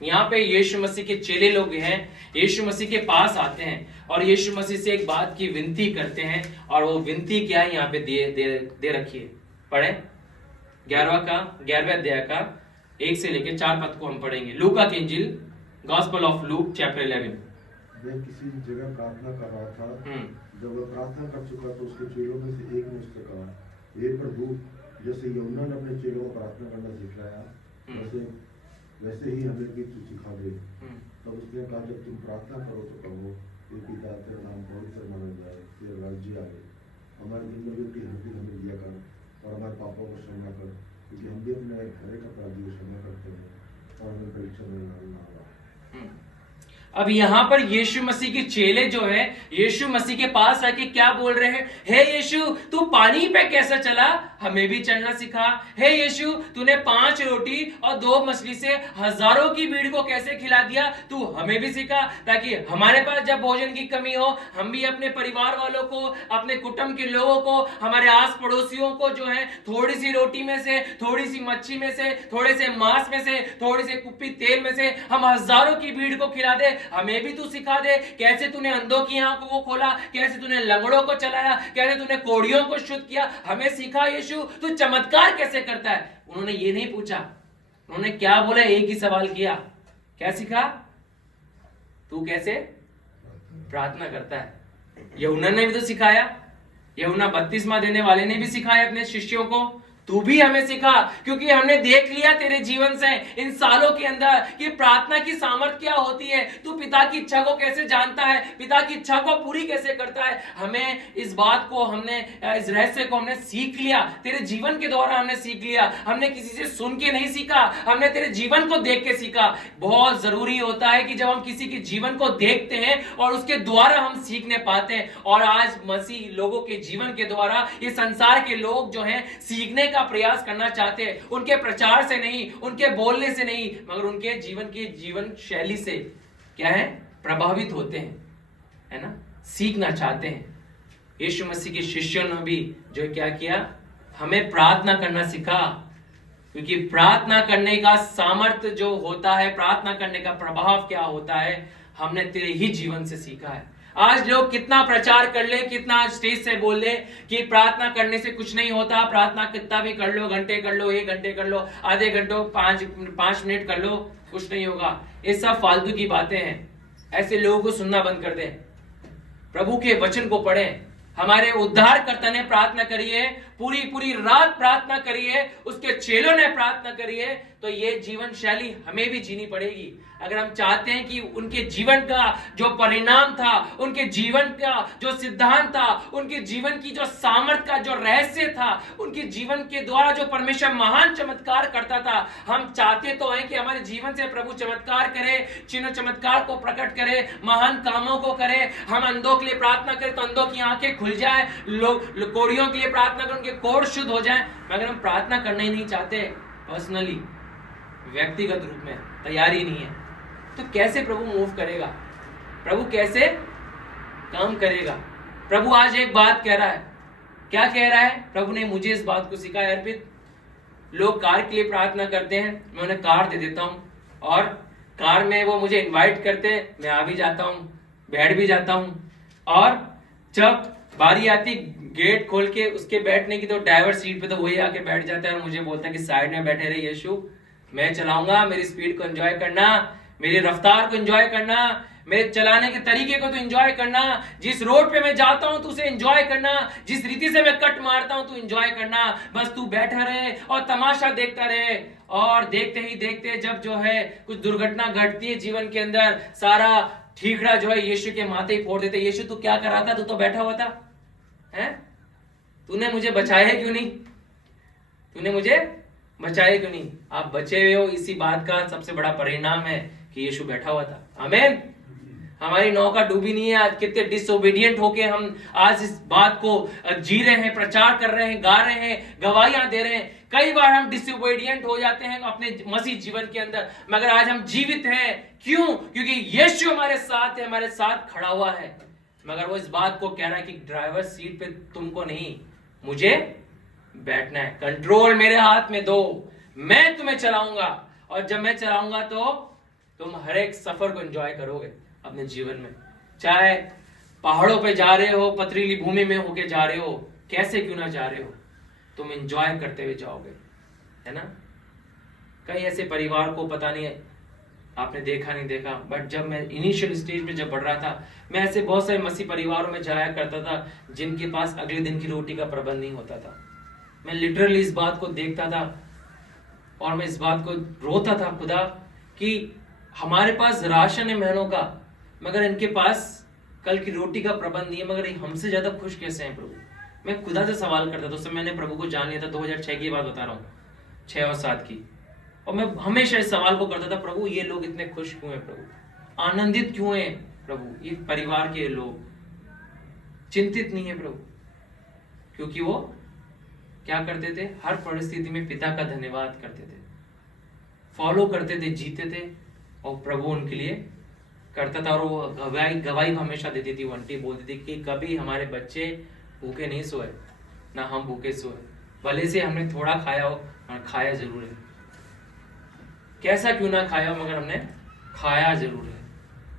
यहाँ पे यीशु मसीह के चेले लोग हैं, यीशु मसीह के पास आते हैं और यीशु मसीह से एक बात की विनती करते हैं, और वो विनती क्या है यहाँ पे दे रखी है। पढ़े 11वें अध्याय का 1 से लेकर 4 पद को हम पढ़ेंगे। लूका की इंजील, गॉस्पेल ऑफ लूक चैप्टर 11। मैं किसी जगह प्रार्थना कर रहा था, जब वह प्रार्थना कर चुका तो उसके चेलों में से एक ने उससे कहा, हे प्रभु, जैसे यूहन्ना ने अपने चेलों को प्रार्थना करना सिखाया, वैसे ही हमें भी तू सिखा दे। तब उसने कहा, जब तुम प्रार्थना करो तो कहो, हे पिता, तेरा नाम पवित्र माना जाए, तेरा राज्य आए, हमारे दिन में रोटी हमें दिया कर, और हमारे पापों को क्षमा कर, क्योंकि हम भी अपने हर एक अपराधी को क्षमा करते हैं, और हमें परीक्षा में डालना होगा। अब यहाँ पर यीशु मसीह के चेले जो है यीशु मसीह के पास आके क्या बोल रहे हैं, हे यीशु, तू पानी पे कैसे चला, हमें भी चलना सिखा। हे यीशु, तूने 5 रोटी और 2 मछली से हजारों की भीड़ को कैसे खिला दिया, तू हमें भी सिखा, ताकि हमारे पास जब भोजन की कमी हो, हम भी अपने परिवार वालों को, अपने कुटुंब के लोगों को, हमारे आस पड़ोसियों को जो है थोड़ी सी रोटी में से, थोड़ी सी मच्छी में से, थोड़े से मांस में से, थोड़ी से कुप्पी तेल में से हम हजारों की भीड़ को खिला दे। हमें भी तू सिखा दे, कैसे तूने अंधों की आंखों को खोला, कैसे तूने लंगड़ों को चलाया, कैसे तूने कोढ़ियों को शुद्ध किया, हमें सिखा यीशु, तू चमत्कार कैसे करता है। उन्होंने ये नहीं पूछा, उन्होंने क्या बोला, एक ही सवाल किया, क्या सिखा, तू कैसे प्रार्थना करता है। यूहन्ना ने भी तो सिखाया, यूहन्ना बपतिस्मा देने वाले ने भी सिखाया अपने शिष्यों को, तू भी हमें सिखा, क्योंकि हमने देख लिया तेरे जीवन से इन सालों के अंदर कि प्रार्थना की सामर्थ क्या होती है, तू पिता की इच्छा को कैसे जानता है, पिता की इच्छा को पूरी कैसे करता है। हमें इस बात को, हमने इस रहस्य को हमने सीख लिया, तेरे जीवन के द्वारा हमने सीख लिया। हमने किसी से सुन के नहीं सीखा, हमने तेरे जीवन को देख के सीखा। बहुत जरूरी होता है कि जब हम किसी के जीवन को देखते हैं और उसके द्वारा हम सीखने पाते हैं। और आज मसीह लोगों के जीवन के द्वारा ये संसार के लोग जो हैं सीखने का प्रयास करना चाहते हैं, उनके प्रचार से नहीं, उनके बोलने से नहीं, मगर उनके जीवन की जीवन शैली से क्या है, प्रभावित होते हैं, है ना, सीखना चाहते हैं। यीशु मसीह के शिष्यों ने भी जो क्या किया, हमें प्रार्थना करना सिखा, क्योंकि प्रार्थना करने का सामर्थ्य जो होता है, प्रार्थना करने का प्रभाव क्या होता है, हमने तेरे ही जीवन से सीखा है। आज लोग कितना प्रचार कर ले, कितना स्टेज से बोल ले कि प्रार्थना करने से कुछ नहीं होता, प्रार्थना कितना भी कर लो, घंटे कर लो, 1 घंटे कर लो, आधे घंटों 5 मिनट कर लो, कुछ नहीं होगा। ये सब फालतू की बातें हैं। ऐसे लोगों को सुनना बंद कर दें, प्रभु के वचन को पढ़ें। हमारे उद्धारकर्ता ने प्रार्थना करी है, पूरी पूरी रात प्रार्थना करी है, उसके चेलों ने प्रार्थना करी है, तो ये जीवन शैली हमें भी जीनी पड़ेगी। अगर हम चाहते हैं कि उनके जीवन का जो परिणाम था, उनके जीवन का जो सिद्धांत था, उनके जीवन की जो सामर्थ का जो रहस्य था, उनके जीवन के द्वारा जो परमेश्वर महान चमत्कार करता था, हम चाहते तो हैं कि हमारे जीवन से प्रभु चमत्कार करे, चिन्ह चमत्कार को प्रकट करे, महान कामों को करे। हम अंधों के लिए प्रार्थना करें तो अंधों की आंखें खुल जाए, लोग कोढ़ियों के लिए प्रार्थना करें, उनके कोढ़ शुद्ध हो जाए। मगर हम प्रार्थना करना ही नहीं चाहते, पर्सनली, व्यक्तिगत रूप में तैयारी नहीं है, तो कैसे प्रभु मूव करेगा, प्रभु कैसे काम करेगा। प्रभु आज एक बात कह रहा है, क्या कह रहा है, प्रभु ने मुझे इस बात को सिखाया। अर्पित, लोग कार के लिए प्रार्थना करते हैं, मैं उन्हें कार दे देता हूं, और कार में वो मुझे इनवाइट करते हैं, मैं आ भी जाता हूं, बैठ भी जाता हूं, और जब बारी आती गेट खोल के उसके बैठने की, तो ड्राइवर सीट पे तो वही आके बैठ जाता है और मुझे बोलता है कि साइड में बैठे रहे यीशु, मैं चलाऊंगा, मेरी स्पीड को एंजॉय करना, मेरी रफ्तार को एंजॉय करना, मेरे चलाने के तरीके को तो एंजॉय करना, जिस रोड पे मैं जाता हूं तू उसे एंजॉय करना, जिस रीति से मैं कट मारता हूं तू एंजॉय करना, बस तू बैठा रहे और तमाशा देखता रहे। और देखते ही देखते जब जो है कुछ दुर्घटना घटती है जीवन के अंदर, सारा ठीकरा जो है यीशु के माथे ही फोड़ देते। यीशु तू क्या कर रहा था, तू तो बैठा हुआ था, हैं? तूने मुझे बचाया क्यों नहीं, तूने मुझे बचाया क्यों नहीं? आप बचे हुए हो, इसी बात का सबसे बड़ा परिणाम है कि यीशु बैठा हुआ था। आमीन। हमारी नौका डूबी नहीं है। आज कितने डिसोबीडियंट होके हम आज इस बात को जी रहे हैं, प्रचार कर रहे हैं, गा रहे हैं, गवाहियां दे रहे हैं। कई बार हम डिसोबीडियंट हो जाते हैं अपने मसीह जीवन के अंदर, मगर आज हम जीवित हैं। क्यों? क्योंकि यीशु हमारे साथ है, हमारे साथ खड़ा हुआ है। मगर वो इस बात को कह रहा है कि ड्राइवर सीट पे तुमको नहीं, मुझे बैठना है, कंट्रोल मेरे हाथ में दो, मैं तुम्हें चलाऊंगा। और जब मैं चलाऊंगा तो तुम हर एक सफर को एंजॉय करोगे अपने जीवन में। चाहे पहाड़ों पे जा रहे हो, पथरीली भूमि में होके जा रहे हो, कैसे क्यों ना जा रहे हो, तुम एंजॉय करते हुए जाओगे, है ना। कई ऐसे परिवार को पता नहीं है, आपने देखा नहीं देखा, बट जब मैं इनिशियल स्टेज पे जब बढ़ रहा था, मैं ऐसे बहुत सारे मसीह परिवारों में जाया करता था जिनके पास अगले दिन की रोटी का प्रबंध नहीं होता था। मैं लिटरली इस बात को देखता था और मैं इस बात को रोता था, खुदा कि हमारे पास राशन है महीनों का, मगर इनके पास कल की रोटी का प्रबंध नहीं है, मगर ये हमसे ज्यादा खुश कैसे हैं प्रभु। मैं खुदा से सवाल करता था। उस समय मैंने प्रभु को जान लिया था, 2006 की बात बता रहा हूँ, 6 और 7 की। और मैं हमेशा इस सवाल को करता था, प्रभु ये लोग इतने खुश क्यों हैं, प्रभु आनंदित क्यों हैं, प्रभु ये परिवार के लोग चिंतित नहीं है प्रभु। क्योंकि वो क्या करते थे, हर परिस्थिति में पिता का धन्यवाद करते थे, फॉलो करते थे, जीते थे, और प्रभु उनके लिए करता था। और वो गवाही हमेशा देती थी, वो आंटी बोलती थी कि कभी हमारे बच्चे भूखे नहीं सोए, ना हम भूखे सोए, भले से हमने थोड़ा खाया हो, और खाया जरूर है, कैसा क्यों ना खाया हो, मगर हमने खाया जरूर है।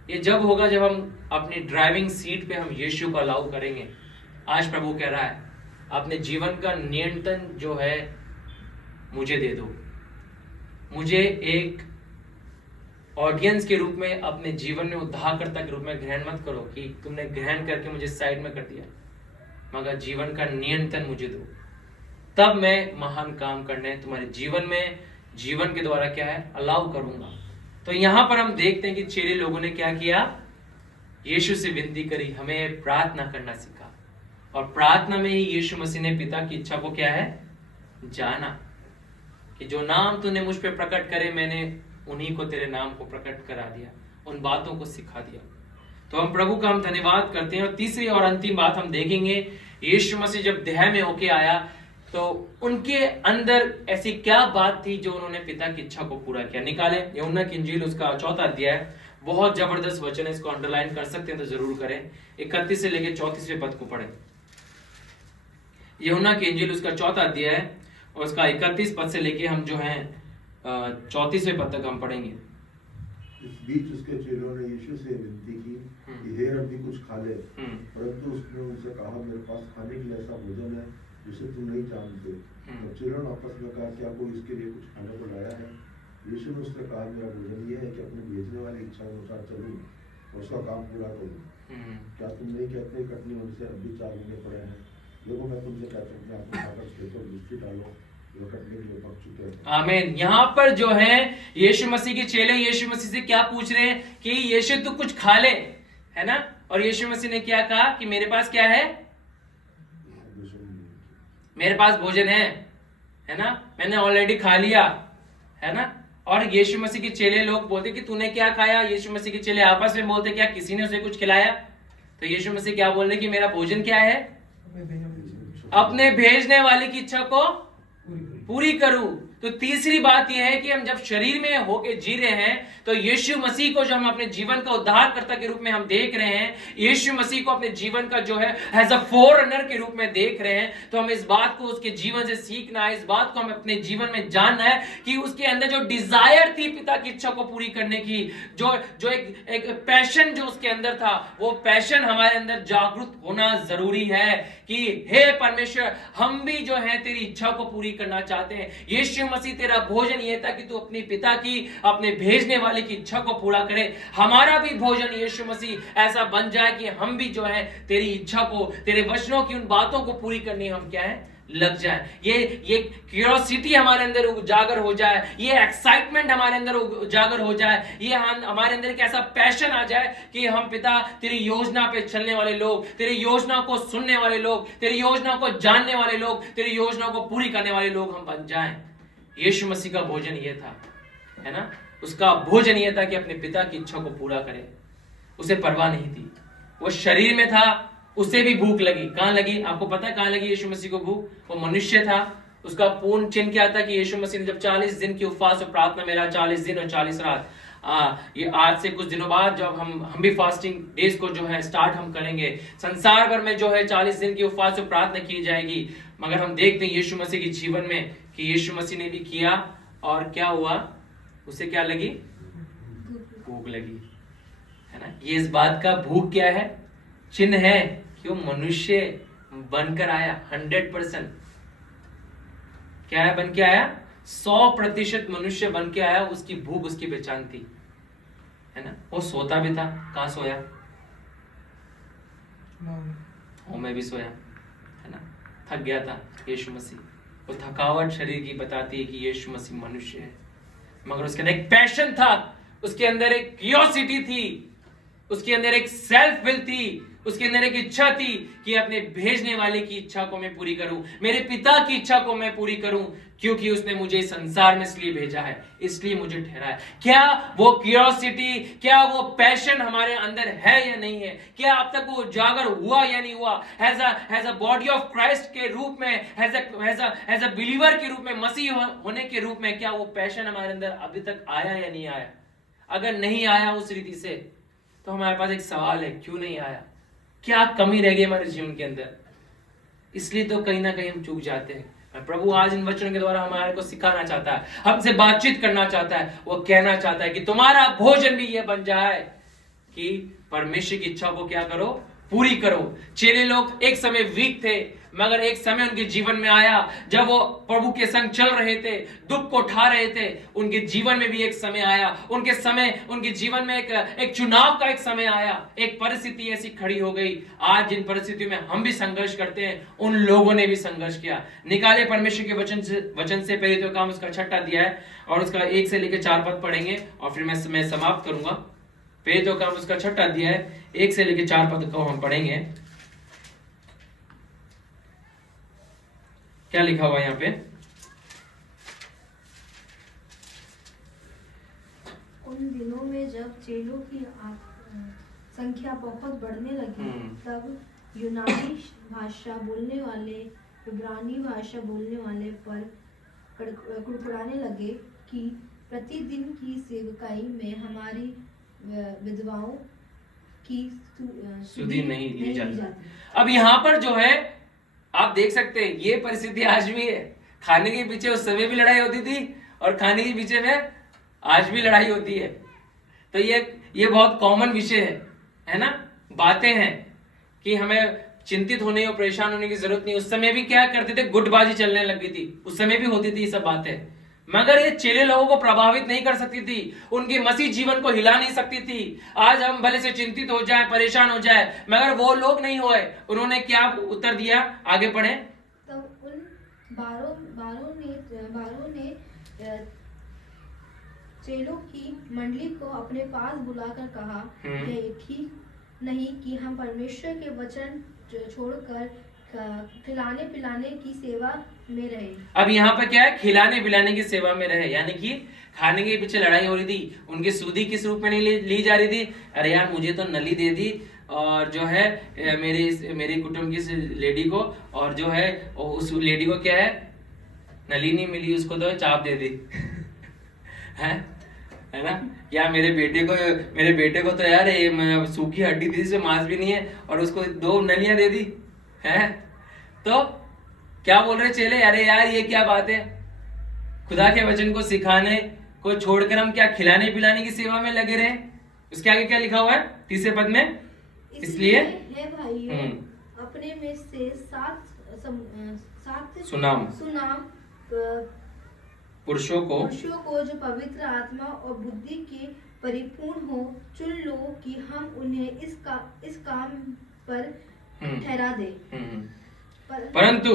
ये जब होगा जब हम अपनी ड्राइविंग सीट पे हम यीशु को अलाउ करेंगे। आज प्रभु कह रहा है, अपने जीवन का नियंत्रण जो है मुझे दे दो, मुझे एक ऑडियंस के रूप में अपने जीवन में उद्धारकर्ता के रूप में ग्रहण मत करो कि तुमने ग्रहण करके मुझे साइड में कर दिया, मगर जीवन का नियंत्रण मुझे दो, तब मैं महान काम करने तुम्हारे जीवन में, जीवन के द्वारा क्या है, अलाउ करूंगा। तो यहां पर हम देखते हैं कि चेले लोगों ने क्या किया, यीशु से विनती करी, हमें प्रार्थना करना सीखा, और प्रार्थना में ही यीशु मसीह ने पिता की इच्छा को क्या है, जाना, कि जो नाम तूने मुझ पे प्रकट करे, मैंने उन्हीं को तेरे नाम को प्रकट करा दिया, उन बातों को सिखा दिया। तो हम प्रभु का हम धन्यवाद करते हैं। और तीसरी और अंतिम बात हम देखेंगे, यीशु मसीह जब देह में होके आया तो उनके अंदर ऐसी क्या बात थी जो उन्होंने पिता की इच्छा को पूरा किया। निकाले यूहन्ना की इंजील उसका 4वां अध्याय, बहुत जबरदस्त वचन है, इसको अंडरलाइन कर सकते हैं तो जरूर करें। 31 से लेकर 34वें पद को पढ़ें। यूहन्ना की इंजील उसका 4वां अध्याय और उसका 31 पद से लेके हम जो है 34वें पद तक हम पढ़ेंगे। इस बीच उसके चेलों ने यीशु से विनती की कि हे रब्बी कुछ खा ले, परंतु उसने उनसे कहा, मेरे पास खाने के लिए ऐसा भोजन है जिसे तुम नहीं जानते। तो चेलों ने आपस में कहा, क्या कोई इसके लिए कुछ खाने को लाया है? यीशु ने उससे कहा, मेरा भोजन ये है कि अपने भेजने वाली इच्छा अनुसार चलूं और उसका काम पूरा करूं। क्या तुम नहीं कहते कटनी होने से अब भी 4 महीने पड़े हैं? देखो मैं तुमसे कहता हूं, अपने खाकर खेतों में दृष्टि डालो, आमीन। यहाँ पर जो है यीशु मसीह के चेले यीशु मसीह से क्या पूछ रहे हैं कि यीशु तू कुछ खा ले, है ना। और यीशु मसीह ने क्या कहा कि मेरे पास क्या है, मेरे पास भोजन है ना, मैंने ऑलरेडी खा लिया, है ना। और यीशु मसीह के चेले लोग बोलते कि तूने क्या खाया। यीशु मसीह के चेले आपस में बोलते क्या किसी ने उसे कुछ खिलाया। तो यीशु मसीह क्या बोल रहे कि मेरा भोजन क्या है, अपने भेजने वाले की इच्छा को पूरी करूं। तो तीसरी बात यह है कि हम जब शरीर में होके जी रहे हैं तो यीशु मसीह को जो हम अपने जीवन का उद्धारकर्ता के रूप में हम देख रहे हैं, यीशु मसीह को अपने जीवन का जो है एज अ फोररनर के रूप में देख रहे हैं, तो हम इस बात को उसके जीवन से सीखना है, इस बात को हम अपने जीवन में जानना है कि उसके अंदर जो डिजायर थी पिता की इच्छा को पूरी करने की, जो एक पैशन जो उसके अंदर था, वो पैशन हमारे अंदर जागृत होना जरूरी है कि हे परमेश्वर, हम भी जो है तेरी इच्छा को पूरी करना चाहते हैं। यीशु मसीह, तेरा भोजन ये था कि तू अपने पिता की, अपने भेजने वाले की इच्छा को पूरा करे। हमारा भी भोजन यीशु मसीह ऐसा बन जाए कि हम भी जो है तेरी इच्छा को, तेरे वचनों की उन बातों को पूरी करनी हम क्या है लग जाए। ये क्यूरियोसिटी हमारे अंदर उजागर हो जाए, ये एक्साइटमेंट हमारे अंदर उजागर हो जाए, ये हमारे अंदर एक ऐसा पैशन आ जाए कि हम पिता तेरी योजना पे चलने वाले लोग, तेरी योजना को सुनने वाले लोग, तेरी योजना को जानने वाले लोग, तेरी योजना को पूरी करने वाले लोग हम बन जाएं। यीशु मसीह का भोजन ये था, है ना, उसका भोजन ये था कि अपने पिता की इच्छा को पूरा करे। उसे परवाह नहीं थी, वो शरीर में था, उसे भी भूख लगी। कहां लगी? आपको पता है कहां लगी यीशु मसीह को भूख? वो मनुष्य था, उसका पूर्ण चिन्ह क्या था कि यीशु मसीह ने जब 40 दिन की उपवास और प्रार्थना में रहा, 40 दिन और 40 रात, ये आज से कुछ दिनों बाद जब हम भी फास्टिंग डेज को जो है स्टार्ट हम करेंगे, संसार भर में जो है 40 दिन की उपवास और प्रार्थना की जाएगी। मगर हम देखते हैं यीशु मसीह के जीवन में कि यीशु मसीह ने भी किया और क्या हुआ, उसे क्या लगी? भूख लगी, है ना। ये इस बात का भूख क्या है? चिन्ह है कि वो मनुष्य बनकर आया। 100% क्या है? बन के आया, 100% मनुष्य बन के आया। उसकी भूख उसकी पहचान थी, है ना। वो सोता भी था। कहां सोया? मैं भी सोया, है ना। थक गया था यीशु मसीह। वो थकावट शरीर की बताती है कि यीशु मसीह मनुष्य है, मगर उसके अंदर एक पैशन था, उसके अंदर एक क्यूरियोसिटी थी, उसके अंदर एक सेल्फ विल थी, उसके अंदर एक इच्छा थी कि अपने भेजने वाले की इच्छा को मैं पूरी करूं, मेरे पिता की इच्छा को मैं पूरी करूं, क्योंकि उसने मुझे इस संसार में इसलिए भेजा है, इसलिए मुझे ठहराया। क्या वो क्यूरियोसिटी, क्या वो पैशन हमारे अंदर है या नहीं है? क्या अब तक वो उजागर हुआ या नहीं हुआ? As a body of Christ के रूप में, एज अ बिलीवर के रूप में, मसीह होने के रूप में, क्या वो पैशन हमारे अंदर अभी तक आया या नहीं आया? अगर नहीं आया उस रीति से, तो हमारे पास एक सवाल है, क्यों नहीं आया? क्या कमी रह गई हमारे जीवन के अंदर? इसलिए तो कहीं ना कहीं हम चूक जाते हैं। प्रभु आज इन वचनों के द्वारा हमारे को सिखाना चाहता है, हमसे बातचीत करना चाहता है। वो कहना चाहता है कि तुम्हारा भोजन भी ये बन जाए कि परमेश्वर की इच्छा को क्या करो, पूरी करो। चेले लोग एक समय वीक थे, मगर एक समय उनके जीवन में आया जब वो प्रभु के संग चल रहे थे, दुख को उठा रहे थे। उनके जीवन में भी एक समय आया, उनके जीवन में एक चुनाव का एक समय आया, एक परिस्थिति ऐसी खड़ी हो गई। आज जिन परिस्थितियों में हम भी संघर्ष करते हैं, उन लोगों ने भी संघर्ष किया। निकाले परमेश्वर के वचन से पहले तो काम उसका 6 दिया है और उसका 1 से लेकर 4 पद पढ़ेंगे और फिर मैं समाप्त करूंगा। पहले तो काम उसका 6 दिया है, 1 से लेकर 4 पद को हम पढ़ेंगे। क्या लिखा हुआ यहाँ पे? उन दिनों में जब चेलों की संख्या बहुत बढ़ने लगी, तब यूनानी भाषा बोलने वाले, इब्रानी भाषा बोलने वाले पर कुड़कुड़ाने लगे कि प्रतिदिन की सेवकाई में हमारी विधवाओं की सुधि नहीं ली जाती। अब यहाँ पर जो है आप देख सकते हैं, ये परिस्थिति आज भी है। खाने के पीछे उस समय भी लड़ाई होती थी और खाने के पीछे में आज भी लड़ाई होती है। तो ये बहुत कॉमन विषय है ना। बातें हैं कि हमें चिंतित होने और परेशान होने की जरूरत नहीं। उस समय भी क्या करते थे, गुटबाजी चलने लग गई थी, उस समय भी होती थी ये सब बातें, मगर ये चेले लोगों को प्रभावित नहीं कर सकती थी, उनके मसीह जीवन को हिला नहीं सकती थी। आज हम भले से चिंतित हो जाए, परेशान हो जाए, मगर वो लोग नहीं हुए। उन्होंने क्या उत्तर दिया? आगे पढ़े। तब उन बारों ने चेलों की मंडली को अपने पास बुलाकर कहा, यह ठीक नहीं कि हम परमेश्वर के वचन छोड़कर खिलाने पिलाने की सेवा में रहे। अब यहाँ पर क्या है? खिलाने पिलाने की सेवा में रहे, यानी कि खाने के पीछे लड़ाई हो रही थी। उनकी सुधि किस रूप में नहीं ली जा रही थी? अरे यार, मुझे तो नली दे दी और जो है मेरी कुटुंब की लेडी को, और जो है उस लेडी को क्या है, नली नहीं मिली उसको तो चाप दे दी है ना। या मेरे बेटे को तो यार ये सूखी हड्डी थी, इसमें मांस भी नहीं है, और उसको 2 नलियां दे दी है। तो क्या बोल रहे चेले, अरे यार ये क्या बात है, खुदा के वचन को सिखाने को छोड़कर हम क्या खिलाने पिलाने की सेवा में लगे रहे। उसके आगे क्या लिखा हुआ है 30वें पद में, इसलिए है भाइयों अपने में से 7 सुनाम पुरुषों को जो पवित्र आत्मा और बुद्धि के परिपूर्ण हो चुन लो कि हम उन्हें इस काम पर ठहरा दे। परंतु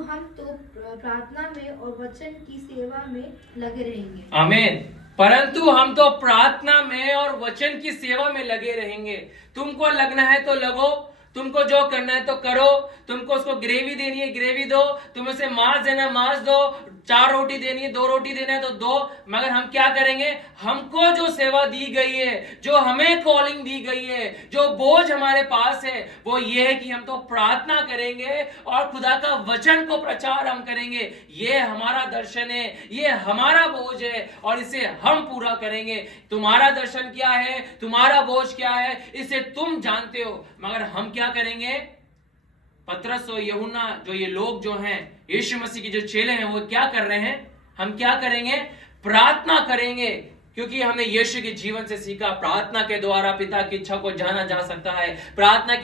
हम तो प्रार्थना में और वचन की सेवा में लगे रहेंगे। आमीन। परंतु हम तो प्रार्थना में और वचन की सेवा में लगे रहेंगे। तुमको लगना है तो लगो, तुमको जो करना है तो करो, तुमको उसको ग्रेवी देनी है ग्रेवी दो, तुम उसे मांस देना मांस दो, 4 रोटी देनी है 2 रोटी देना है तो दो। मगर हम क्या करेंगे, हमको जो सेवा दी गई है, जो हमें कॉलिंग दी गई है, जो बोझ हमारे पास है, वो ये है कि हम तो प्रार्थना करेंगे और खुदा का वचन को प्रचार हम करेंगे। ये हमारा दर्शन है, ये हमारा बोझ है और इसे हम पूरा करेंगे। तुम्हारा दर्शन क्या है, तुम्हारा बोझ क्या है, इसे तुम जानते हो। मगर हम क्या करेंगे, पतरस और यूहन्ना जो ये लोग जो हैं, यीशु मसीह के जो चेले हैं, वो क्या कर रहे हैं, हम क्या करेंगे, प्रार्थना करेंगे। क्योंकि हमने यीशु के जीवन से सीखा, प्रार्थना के द्वारा पिता की इच्छा को जाना जा सकता है। प्रार्थना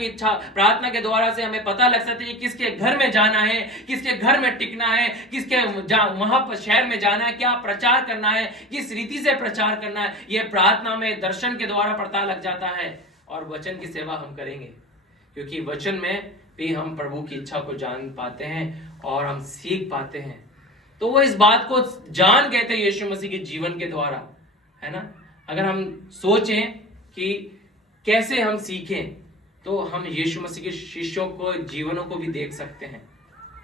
के द्वारा से हमें पता लग सकता है कि किसके घर में जाना है, किसके घर में टिकना है, किसके वहां पर शहर में जाना है, क्या प्रचार करना है, किस रीति से प्रचार करना है। यह प्रार्थना में दर्शन के द्वारा पता लग जाता है। और वचन की सेवा हम करेंगे, क्योंकि वचन में भी हम प्रभु की इच्छा को जान पाते हैं और हम सीख पाते हैं। तो वो इस बात को जान गए थे यीशु मसीह के जीवन के द्वारा, है ना। अगर हम सोचें कि कैसे हम सीखें, तो हम यीशु मसीह के शिष्यों को जीवनों को भी देख सकते हैं।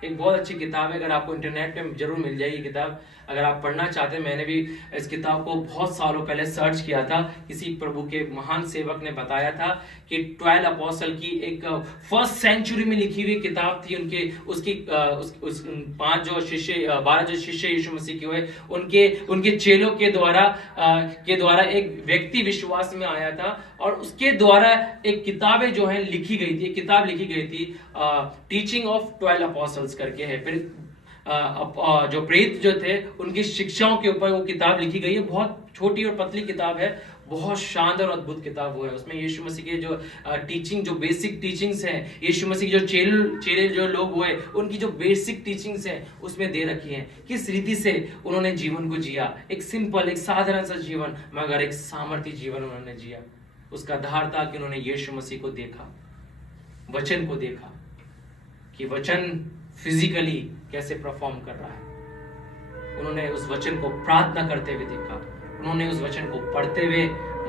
एक बहुत अच्छी किताब है, अगर आपको इंटरनेट पे जरूर मिल जाएगी किताब, अगर आप पढ़ना चाहते हैं। मैंने भी इस किताब को बहुत सालों पहले सर्च किया था, किसी प्रभु के महान सेवक ने बताया था कि 12 अपोस्टल की एक 1st सेंचुरी में लिखी हुई किताब थी। उनके उसकी 12 जो शिष्य यीशु मसीह के हुए, उनके चेलों के द्वारा एक व्यक्ति विश्वास में आया था और उसके द्वारा एक किताबें जो है लिखी गई थी। किताब लिखी गई थी टीचिंग ऑफ 12 अपोस्टल्स करके है। फिर जो प्रेरित जो थे उनकी शिक्षाओं के ऊपर वो किताब लिखी गई है। बहुत छोटी और पतली किताब है, बहुत शानदार और अद्भुत किताब वो है। उसमें यीशु मसीह के जो टीचिंग, जो बेसिक टीचिंग्स हैं, यीशु मसीह के जो चेले जो लोग हुए, उनकी जो बेसिक टीचिंग्स हैं उसमें दे रखी हैं। किस रीति से उन्होंने जीवन को जिया, एक सिंपल, एक साधारण सा जीवन, मगर एक सामर्थ्य जीवन उन्होंने जिया। उसका आधार था कि उन्होंने यीशु मसीह को देखा, वचन को देखा कि वचन फिजिकली कैसे परफॉर्म कर रहा है। उन्होंने उस वचन को प्रार्थना करते हुए देखा, उन्होंने उस वचन को पढ़ते हुए,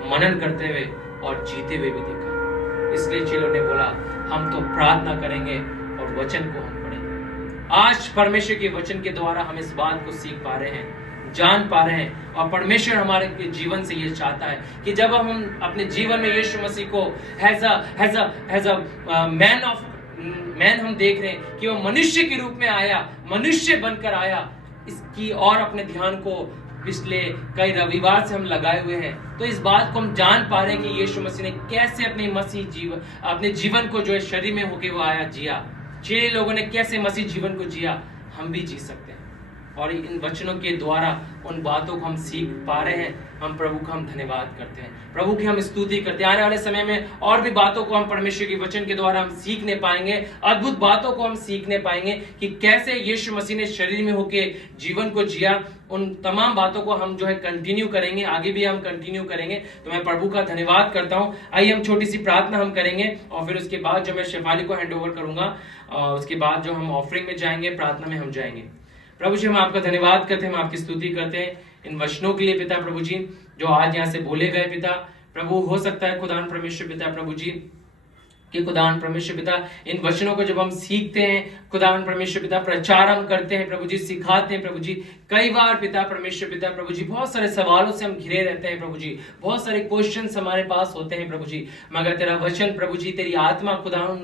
मनन करते हुए और जीते हुए भी देखा। इसलिए चेलों ने बोला, हम तो प्रार्थना करेंगे और वचन को हम पढ़ेंगे। आज परमेश्वर के वचन के द्वारा हम इस बात को सीख पा रहे हैं, जान पा रहे हैं, और परमेश्वर हमारे जीवन से ये चाहता है कि जब हम अपने जीवन में यीशु मसीह को हैज अ मैन हम देख रहे हैं कि वो मनुष्य के रूप में आया, मनुष्य बनकर आया। इसकी और अपने ध्यान को पिछले कई रविवार से हम लगाए हुए हैं। तो इस बात को हम जान पा रहे हैं कि यीशु मसीह ने कैसे अपने जीवन को जो है शरीर में होके वो आया, जिया। 6 लोगों ने कैसे मसीह जीवन को जिया, हम भी जी सकते हैं। और इन वचनों के द्वारा उन बातों को हम सीख पा रहे हैं। हम प्रभु का हम धन्यवाद करते हैं, प्रभु की हम स्तुति करते हैं। आने वाले समय में और भी बातों को हम परमेश्वर के वचन के द्वारा हम सीखने पाएंगे, अद्भुत बातों को हम सीखने पाएंगे कि कैसे यीशु मसीह ने शरीर में होके जीवन को जिया। उन तमाम बातों को हम जो है कंटिन्यू करेंगे, आगे भी हम कंटिन्यू करेंगे। तो मैं प्रभु का धन्यवाद करता हूँ। आइए हम छोटी सी प्रार्थना हम करेंगे और फिर उसके बाद जो मैं शेफाली को हैंड ओवर करूंगा, उसके बाद जो हम ऑफरिंग में जाएंगे, प्रार्थना में हम जाएंगे। प्रभु जी, हम आपका धन्यवाद करते हैं, हम आपकी स्तुति करते हैं इन वचनों के लिए पिता प्रभु जी, जो आज यहाँ से बोले गए पिता प्रभु। हो सकता है खुदा परमेश्वर पिता प्रभु जी, कि खुदावन परमेश्वर पिता इन वचनों को जब हम सीखते हैं, खुदावन परमेश्वर पिता प्रचार हम करते हैं प्रभु जी, सिखाते हैं प्रभु जी, कई बार पिता परमेश्वर पिता प्रभु जी बहुत सारे सवालों से हम घिरे रहते हैं प्रभु जी, बहुत सारे क्वेश्चंस हमारे पास होते हैं प्रभु जी, मगर तेरा वचन प्रभु जी, तेरी आत्मा खुदावन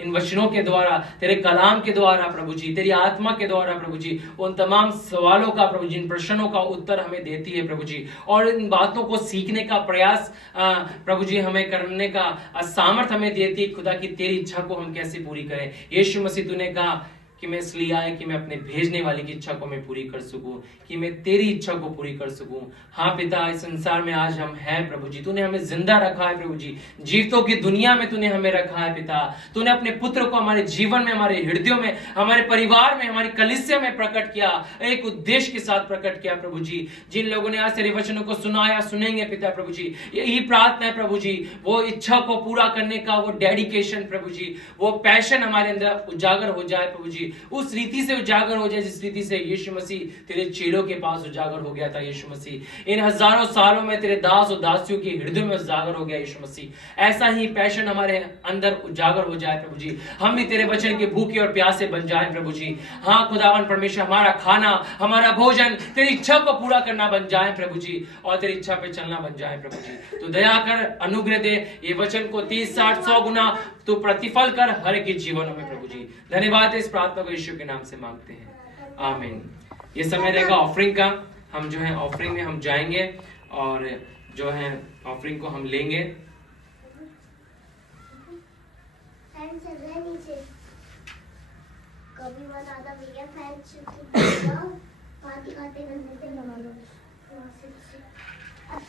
इन वचनों के द्वारा, तेरे कलाम के द्वारा प्रभु जी, तेरी आत्मा के द्वारा प्रभु जी, उन तमाम सवालों का प्रभु जी, इन प्रश्नों का उत्तर हमें देती है प्रभु जी, और इन बातों को सीखने का प्रयास प्रभु जी हमें करने का सामर्थ हमें देती है खुदा की तेरी इच्छा को हम कैसे पूरी करें। यीशु मसीह तूने कहा कि मैं इसलिए आया कि मैं अपने भेजने वाले की इच्छा को मैं पूरी कर सकूं, कि मैं तेरी इच्छा को पूरी कर सकूं। हाँ पिता, इस संसार में आज हम हैं प्रभु जी, तूने हमें जिंदा रखा है प्रभु जी, जीवितों की दुनिया में तूने हमें रखा है पिता। तूने अपने पुत्र को हमारे जीवन में, हमारे हृदयों में, हमारे परिवार में, हमारी कलीसिया में प्रकट किया, एक उद्देश्य के साथ प्रकट किया प्रभु जी। जिन लोगों ने आज तेरे वचनों को सुनाया, सुनेंगे पिता प्रभु जी, यही प्रार्थना है प्रभु जी, वो इच्छा को पूरा करने का वो डेडिकेशन प्रभु जी, वो पैशन हमारे अंदर उजागर हो जाए प्रभु जी, उस रीति से उजागर हो जाए जिस रीति से यीशु मसीह तेरे चेलों के पास उजागर हो गया था। यीशु मसीह इन हजारों सालों में तेरे दास और दासियों के हृदय में उजागर हो गया। यीशु मसीह ऐसा ही पैशन हमारे अंदर उजागर हो जाए प्रभु जी, हम भी तेरे वचन के भूखे और प्यासे बन जाए प्रभु जी। हाँ खुदावन परमेश्वर, हमारा खाना, हमारा भोजन तेरी इच्छा को पूरा करना बन जाए प्रभु जी, और तेरी इच्छा पे चलना बन जाए प्रभु जी। तो दया कर, अनुग्रह दे, ये वचन को 30, 60, 100 गुना तो प्रतिफल कर हर एक के जीवनों में प्रभु जी। धन्यवाद है, इस प्रार्थना को यीशु के नाम से मांगते हैं, आमीन। ये समय रहेगा ऑफरिंग का, हम जो है ऑफरिंग में हम जाएंगे और जो है ऑफरिंग को हम लेंगे। कभी बनाता भैया फैन